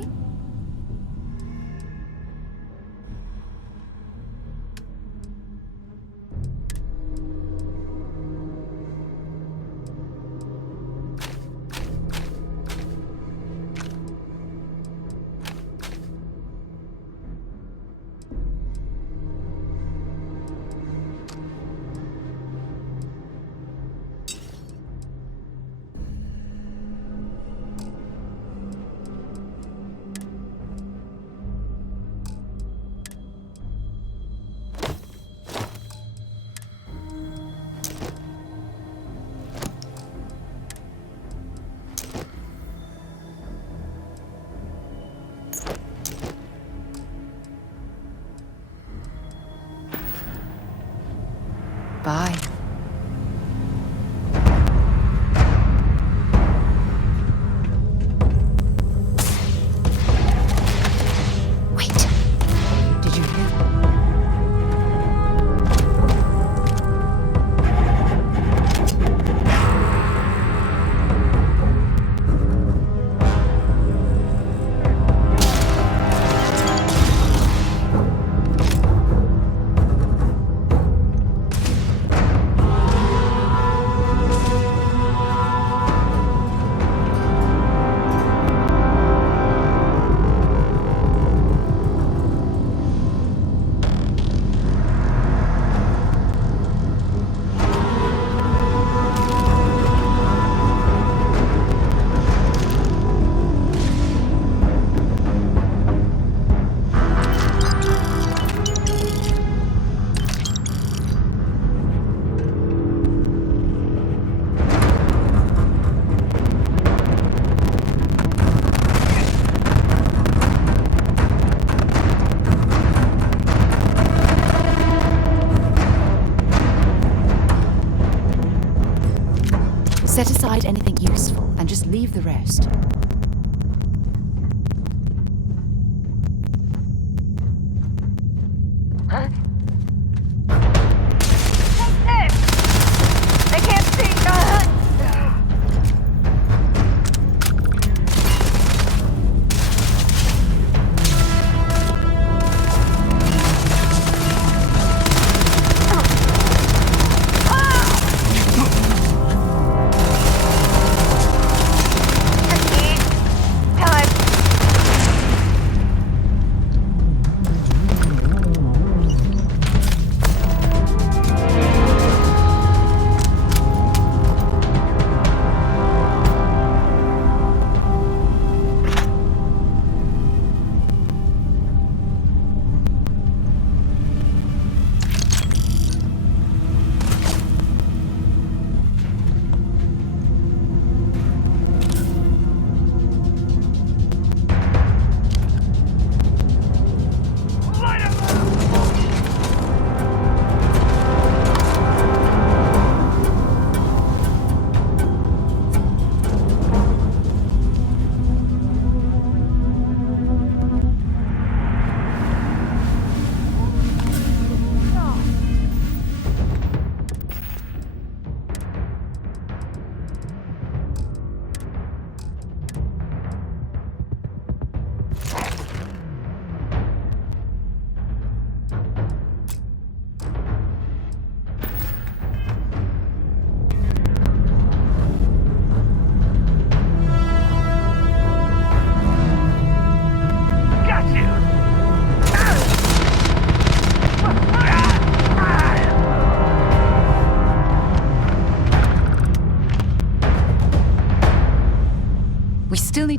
Bye. Wait. Did you hear? Set aside anything useful and just leave the rest. Huh? What's this? They can't see.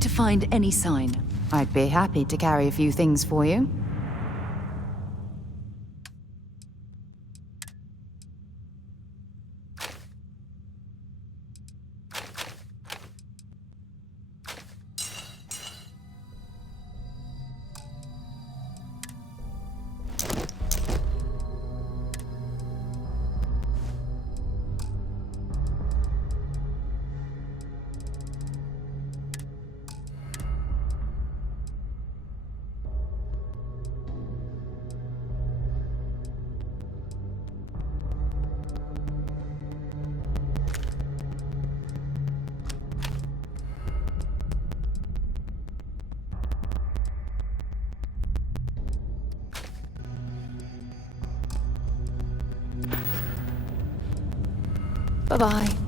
to find any sign. I'd be happy to carry a few things for you. Bye-bye.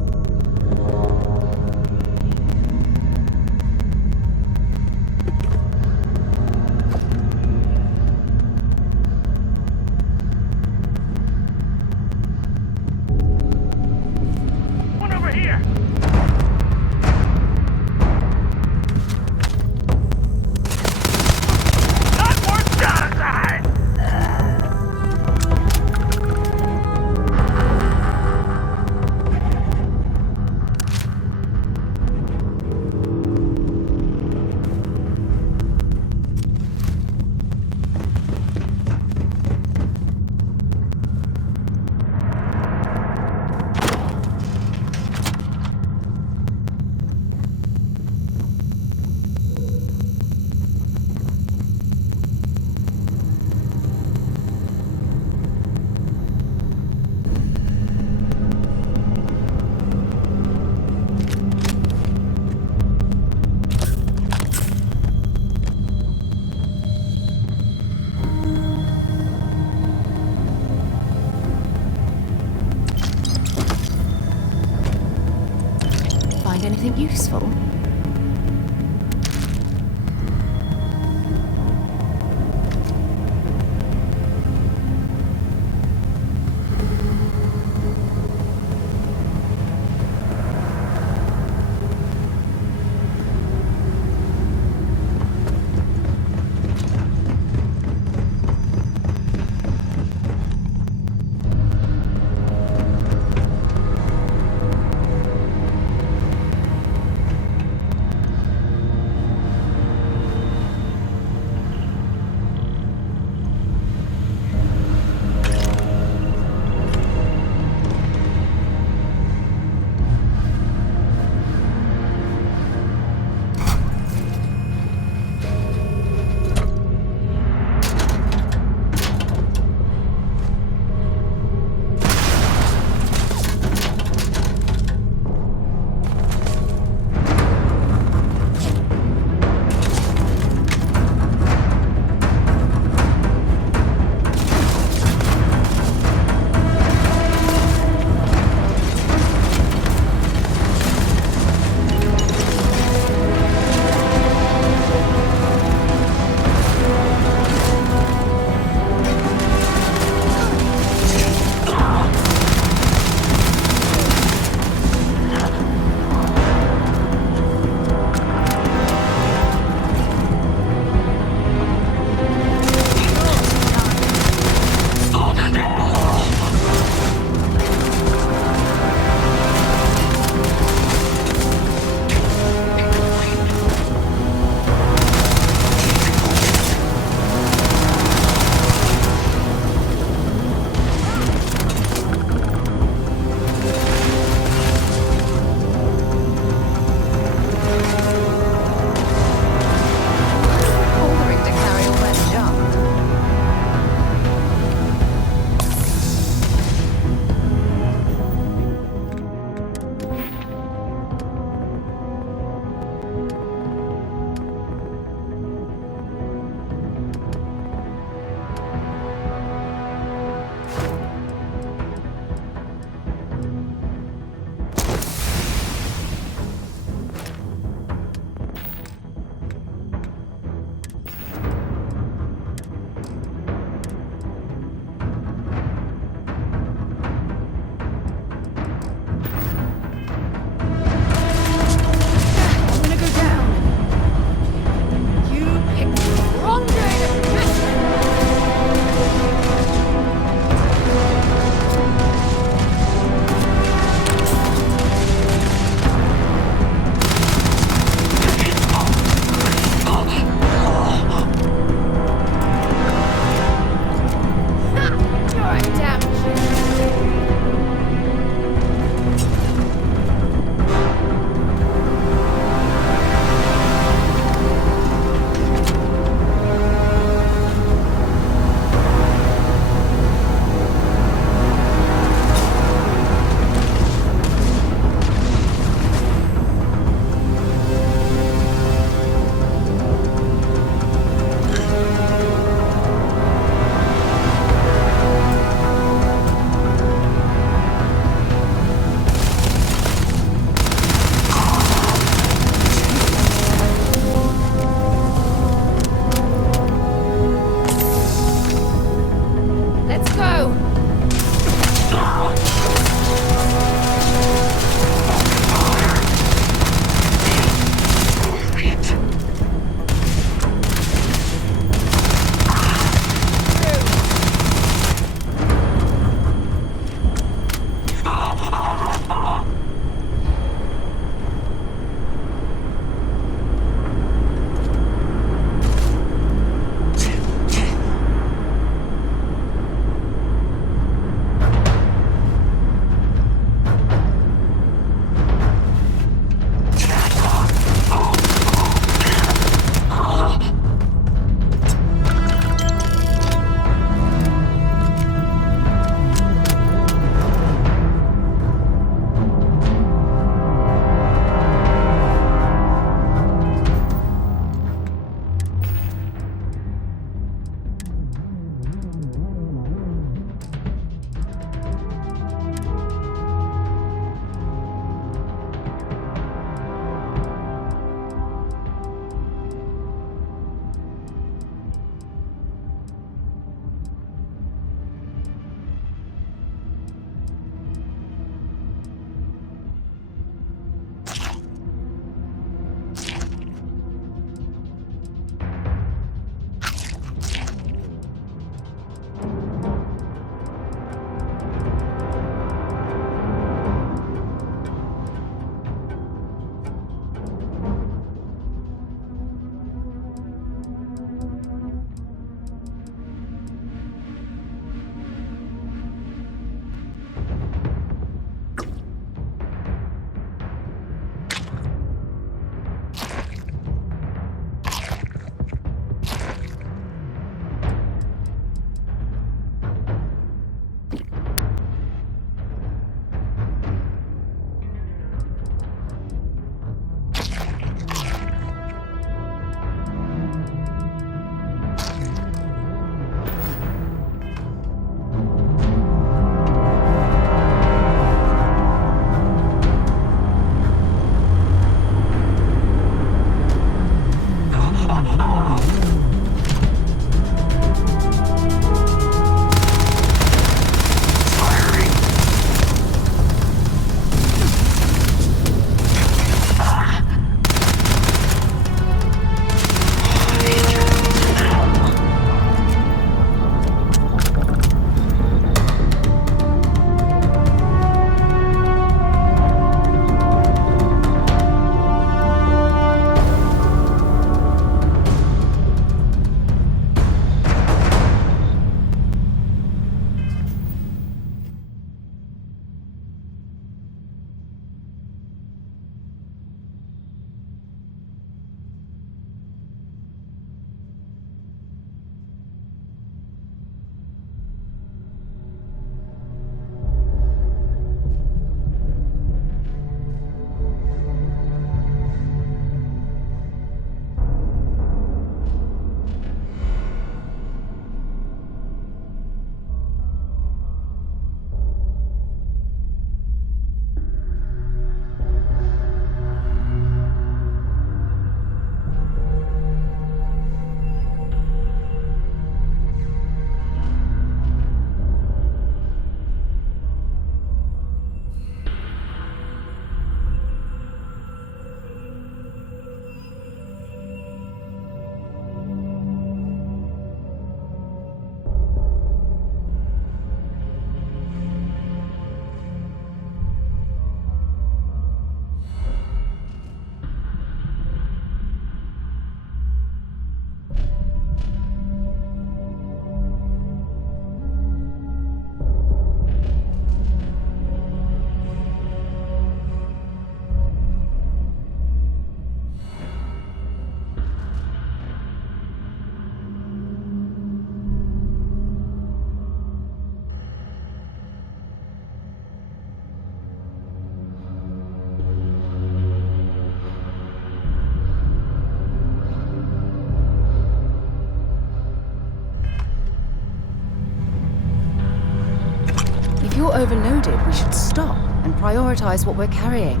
overloaded, we should stop and prioritize what we're carrying.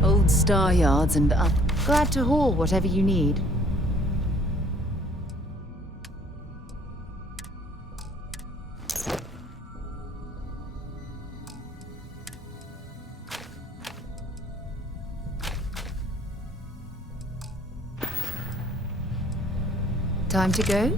Old Star Yards and up. Glad to haul whatever you need. Time to go?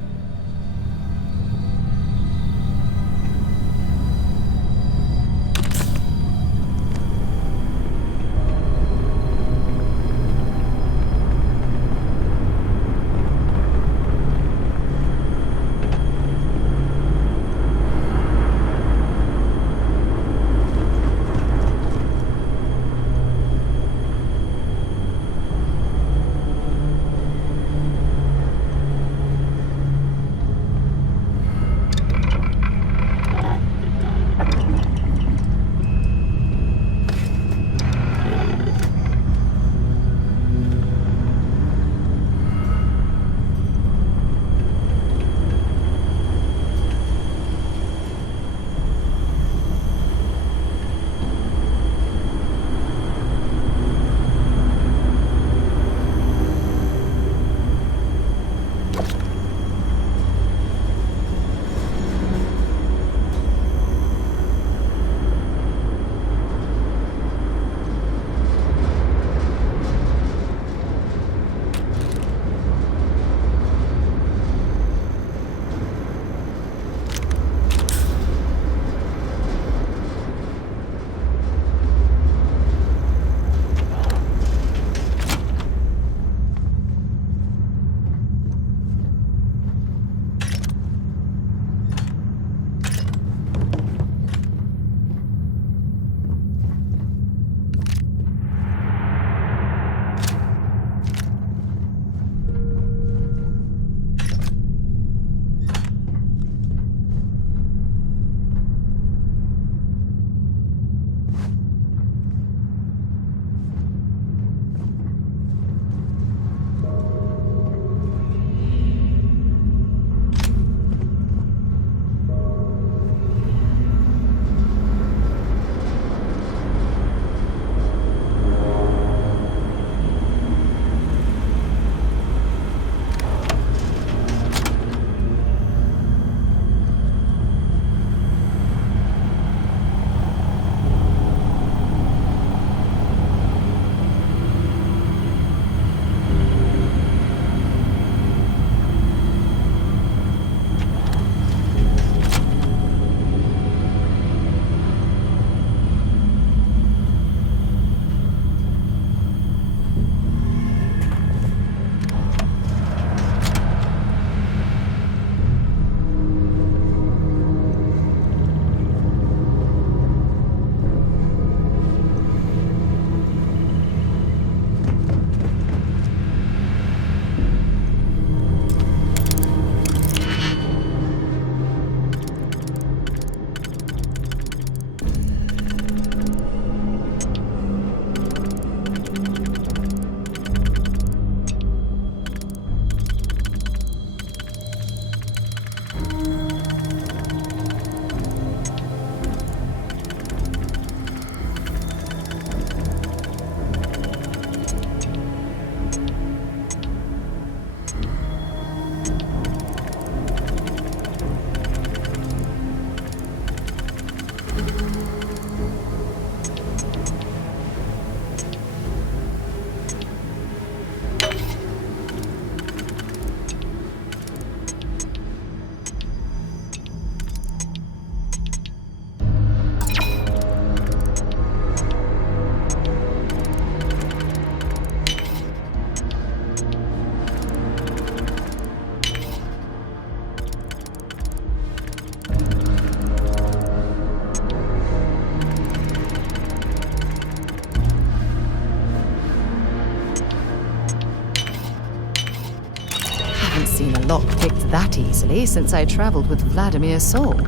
Seen a lock picked that easily since I traveled with Vladimir Sol.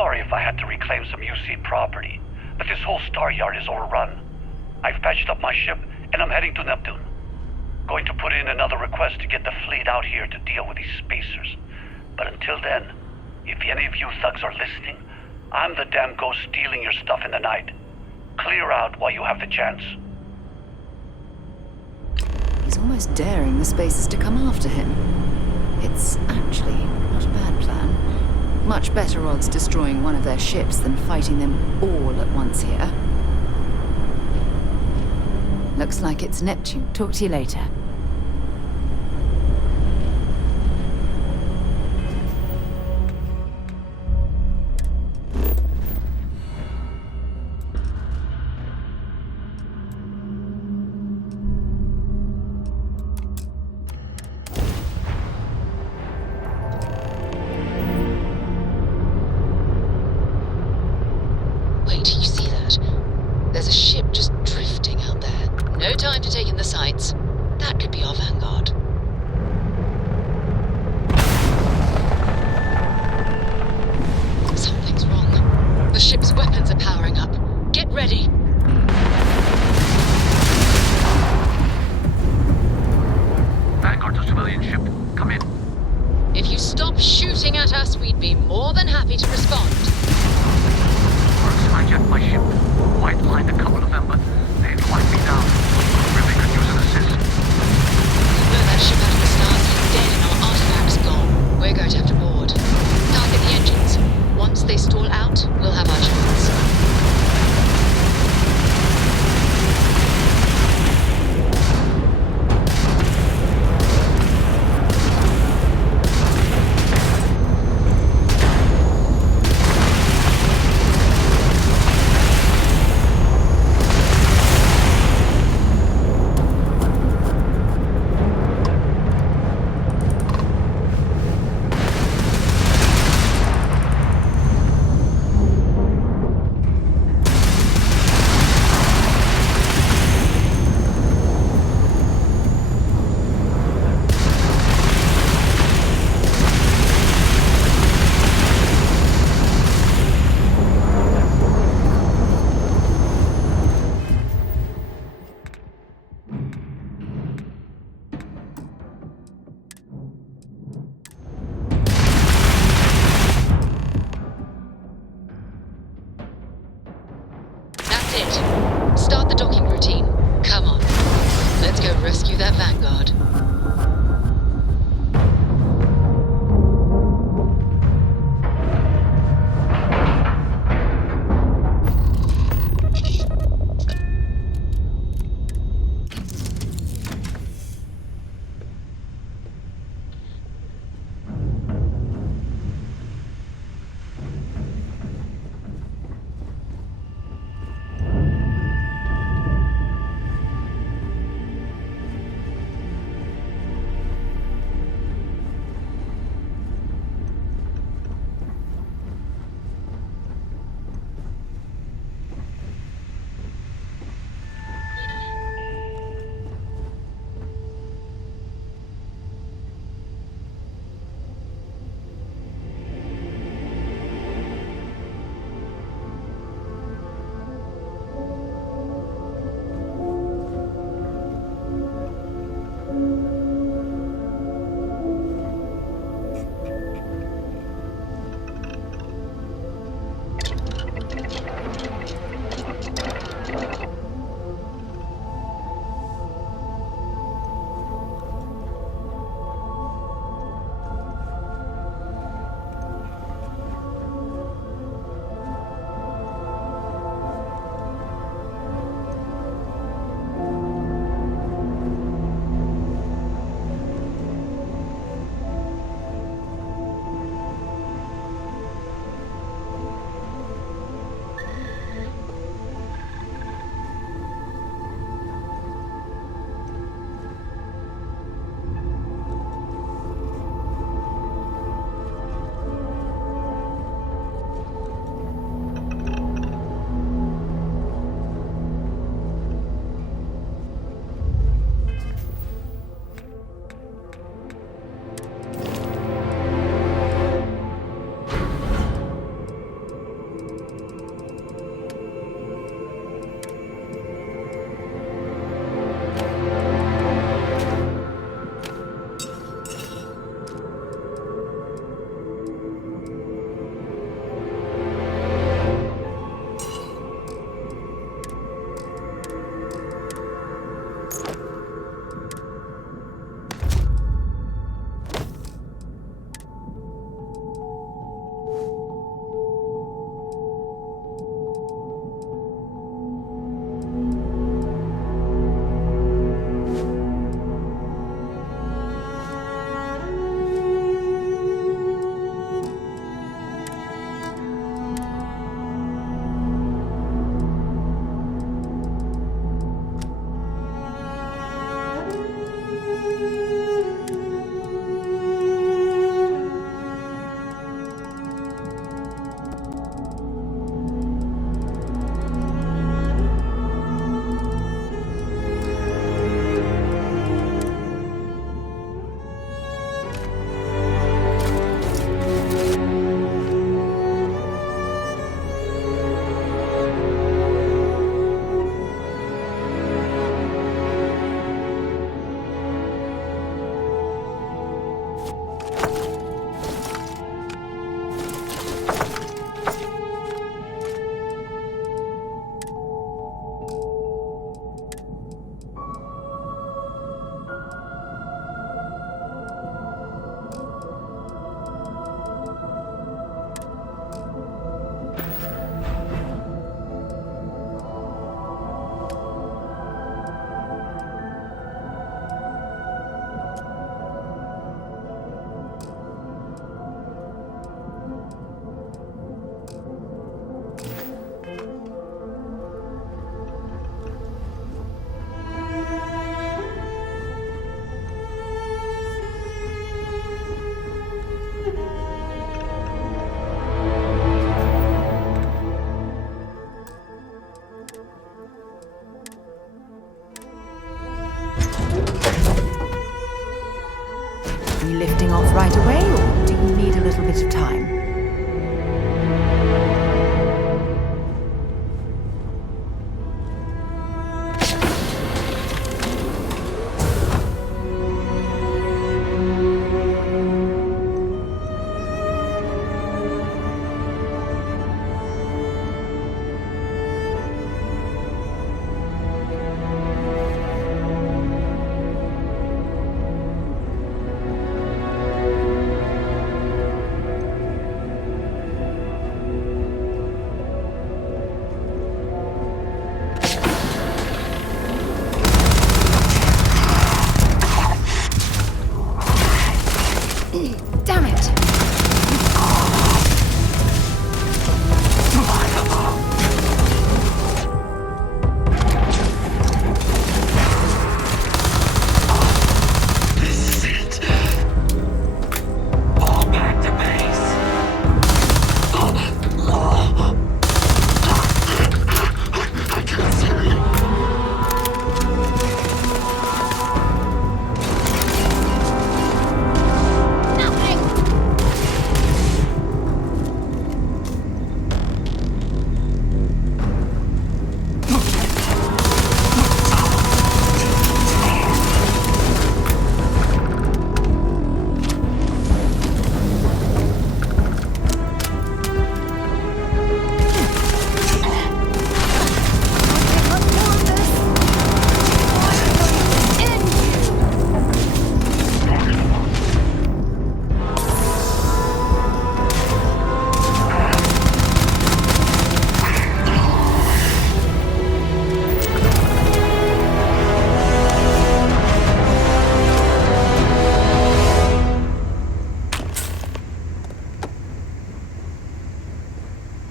sorry if I had to reclaim some UC property, but this whole star yard is overrun. I've patched up my ship, and I'm heading to Neptune. Going to put in another request to get the fleet out here to deal with these spacers. But until then, if any of you thugs are listening, I'm the damn ghost stealing your stuff in the night. Clear out while you have the chance. He's almost daring the spacers to come after him. It's actually not a bad plan. Much better odds destroying one of their ships than fighting them all at once here. Looks like it's Neptune. Talk to you later. Wait, you see that? There's a ship just drifting out there. No time to take in the sights. That could be our vanguard. Something's wrong. The ship's weapons are powering up. Get ready. Vanguard to civilian ship. Come in. If you stop shooting at us, we'd be more than happy to respond. Mercs hijacked my ship. White lined a couple of them, but they flagged me down. Really could use an assist. We'll blow that ship out of the stars, he's dead and our artifacts gone. We're going to have to board. Target the engines. Once they stall out, we'll have our chance. That's it. Start the docking routine. Come on. Let's go rescue that Vanguard.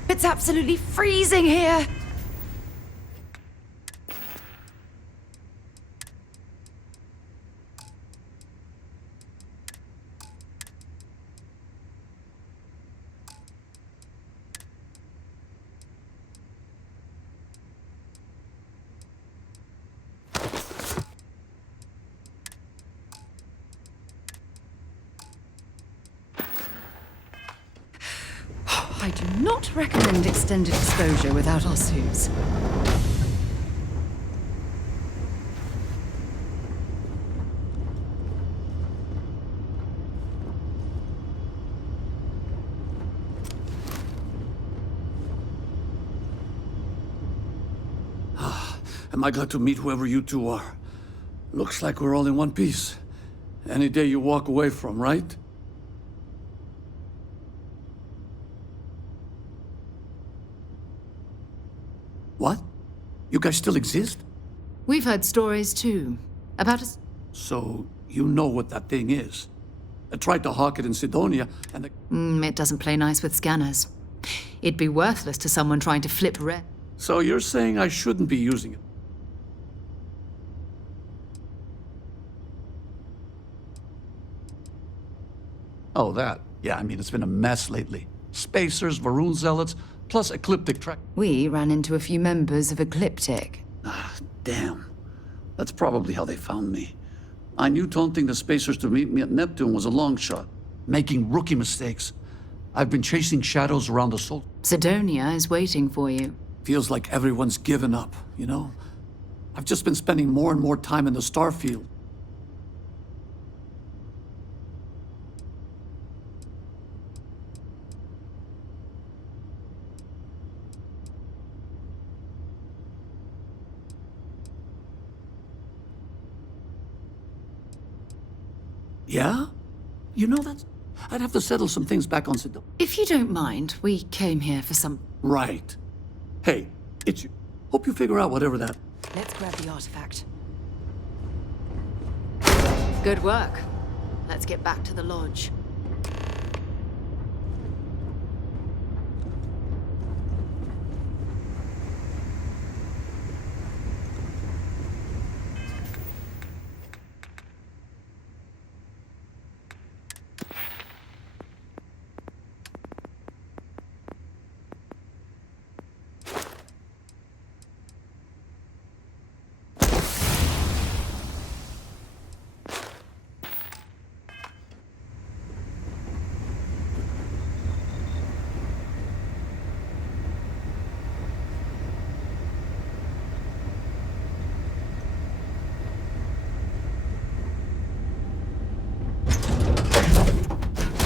It's absolutely freezing here! I do not recommend extended exposure without our suits. Am I glad to meet whoever you two are. Looks like we're all in one piece. Any day you walk away from, right? What? You guys still exist? We've heard stories too, about us. So, you know what that thing is? I tried to hawk it in Sidonia, and the... It doesn't play nice with scanners. It'd be worthless to someone trying to flip red. So you're saying I shouldn't be using it? Oh, that. Yeah, I mean, it's been a mess lately. Spacers, Varun Zealots, plus Ecliptic track. We ran into a few members of Ecliptic. Ah, damn. That's probably how they found me. I knew taunting the Spacers to meet me at Neptune was a long shot. Making rookie mistakes. I've been chasing shadows around the soul. Sidonia is waiting for you. Feels like everyone's given up, you know? I've just been spending more and more time in the Starfield. Yeah? You know that? I'd have to settle some things back on Sidonia. If you don't mind, we came here for some... Right. Hey, it's you. Hope you figure out whatever that... Let's grab the artifact. Good work. Let's get back to the lodge.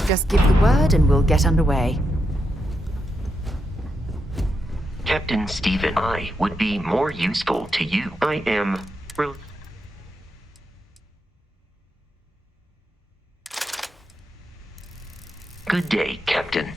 Just give the word and we'll get underway. Captain Stephen, I would be more useful to you. I am... Good day, Captain.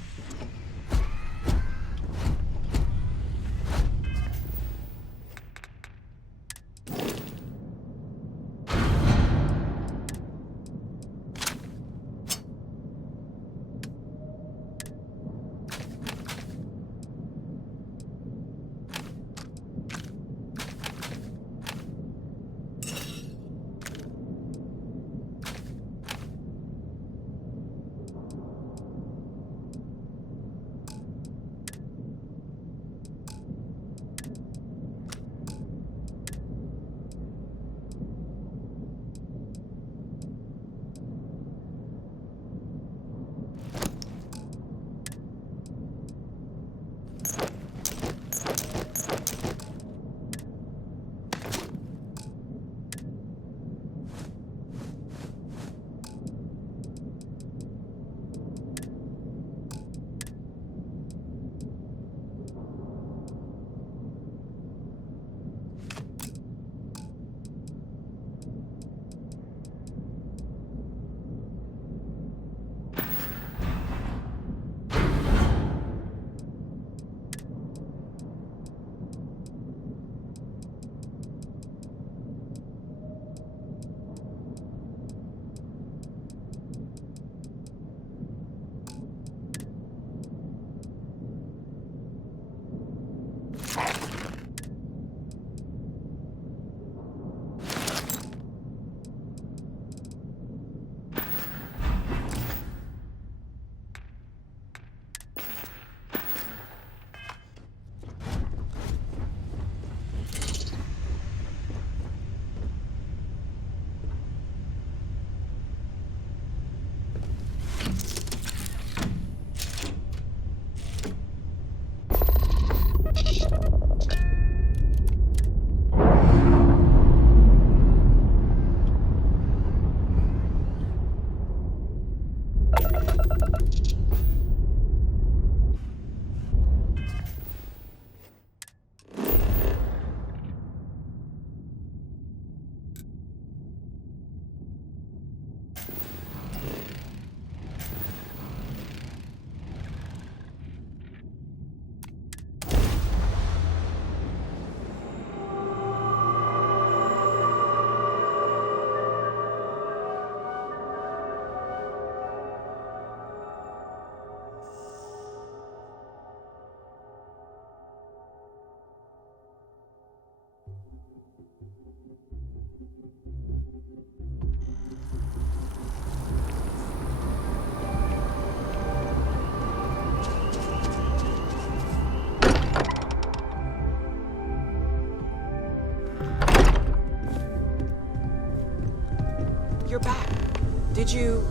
Did you...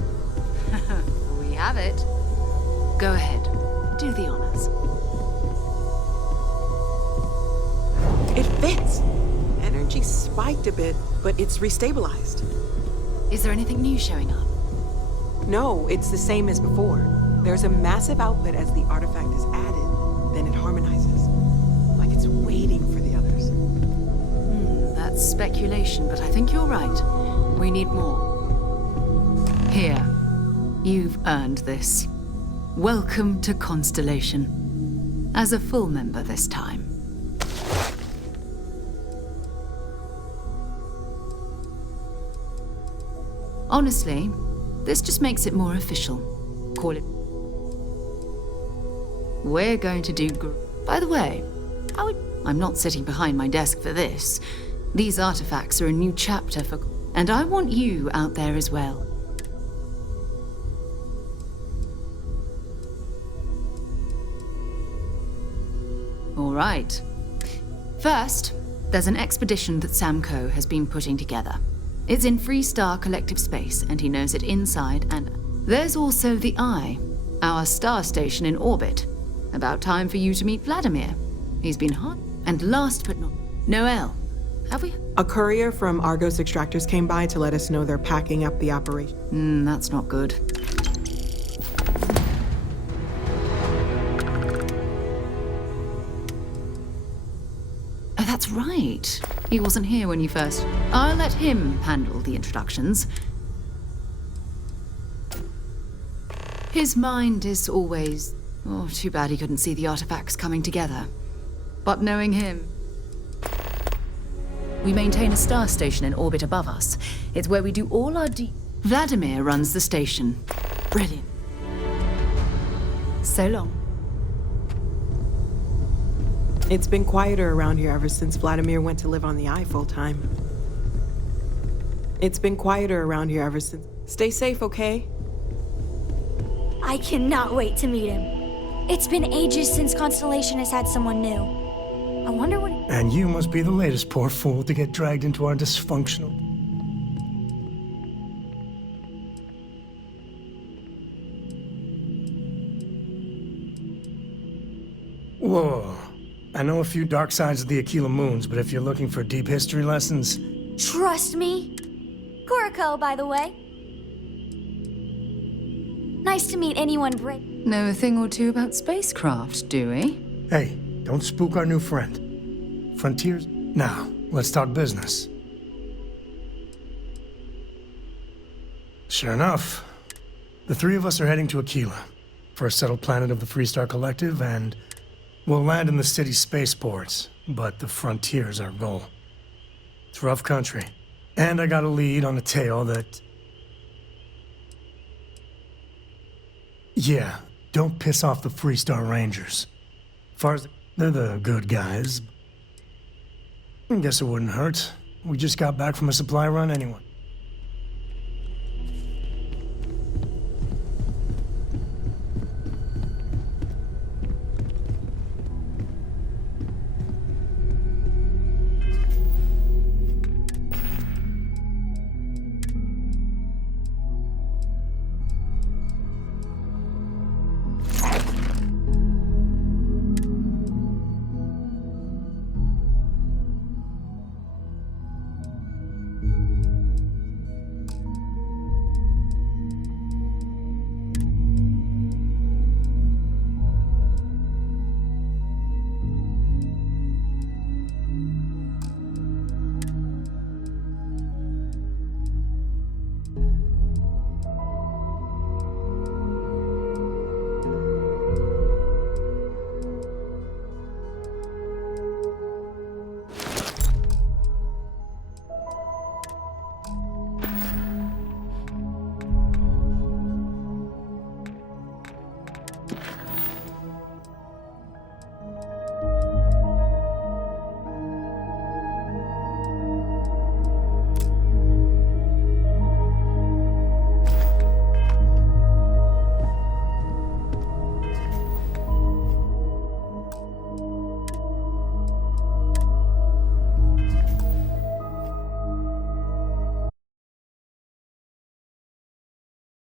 We have it. Go ahead. Do the honors. It fits. Energy spiked a bit, but it's restabilized. Is there anything new showing up? No, it's the same as before. There's a massive output as the artifact is added, then it harmonizes. Like it's waiting for the others. That's speculation, but I think you're right. We need more. Here. You've earned this. Welcome to Constellation. As a full member this time. Honestly, this just makes it more official. Call it... We're going to do... By the way, I'm not sitting behind my desk for this. These artifacts are a new chapter for... And I want you out there as well. All right. First, there's an expedition that Samco has been putting together. It's in Freestar Collective Space, and he knows it inside and... There's also the Eye, our star station in orbit. About time for you to meet Vladimir. He's been hot. And last but not... Noel, have we... A courier from Argos Extractors came by to let us know they're packing up the operation. That's not good. Oh, that's right. He wasn't here when you first... I'll let him handle the introductions. His mind is always... Oh, too bad he couldn't see the artifacts coming together. But knowing him... We maintain a star station in orbit above us. It's where we do all our Vladimir runs the station. Brilliant. So long. It's been quieter around here ever since Vladimir went to live on the Eye full-time. It's been quieter around here ever since... Stay safe, okay? I cannot wait to meet him. It's been ages since Constellation has had someone new. I wonder what... And you must be the latest poor fool to get dragged into our dysfunctional... Whoa. I know a few dark sides of the Aquila Moons, but if you're looking for deep history lessons... Trust me. Kuriko, by the way. Nice to meet anyone brave. Know a thing or two about spacecraft, do we? Hey, don't spook our new friend. Frontiers? Now, let's talk business. Sure enough, the three of us are heading to Aquila, for a settled planet of the Freestar Collective, and we'll land in the city's spaceports, but the frontier's our goal. It's rough country, and I got a lead on a tale that... Yeah, don't piss off the Freestar Rangers. Far as they're the good guys. I guess it wouldn't hurt. We just got back from a supply run anyway.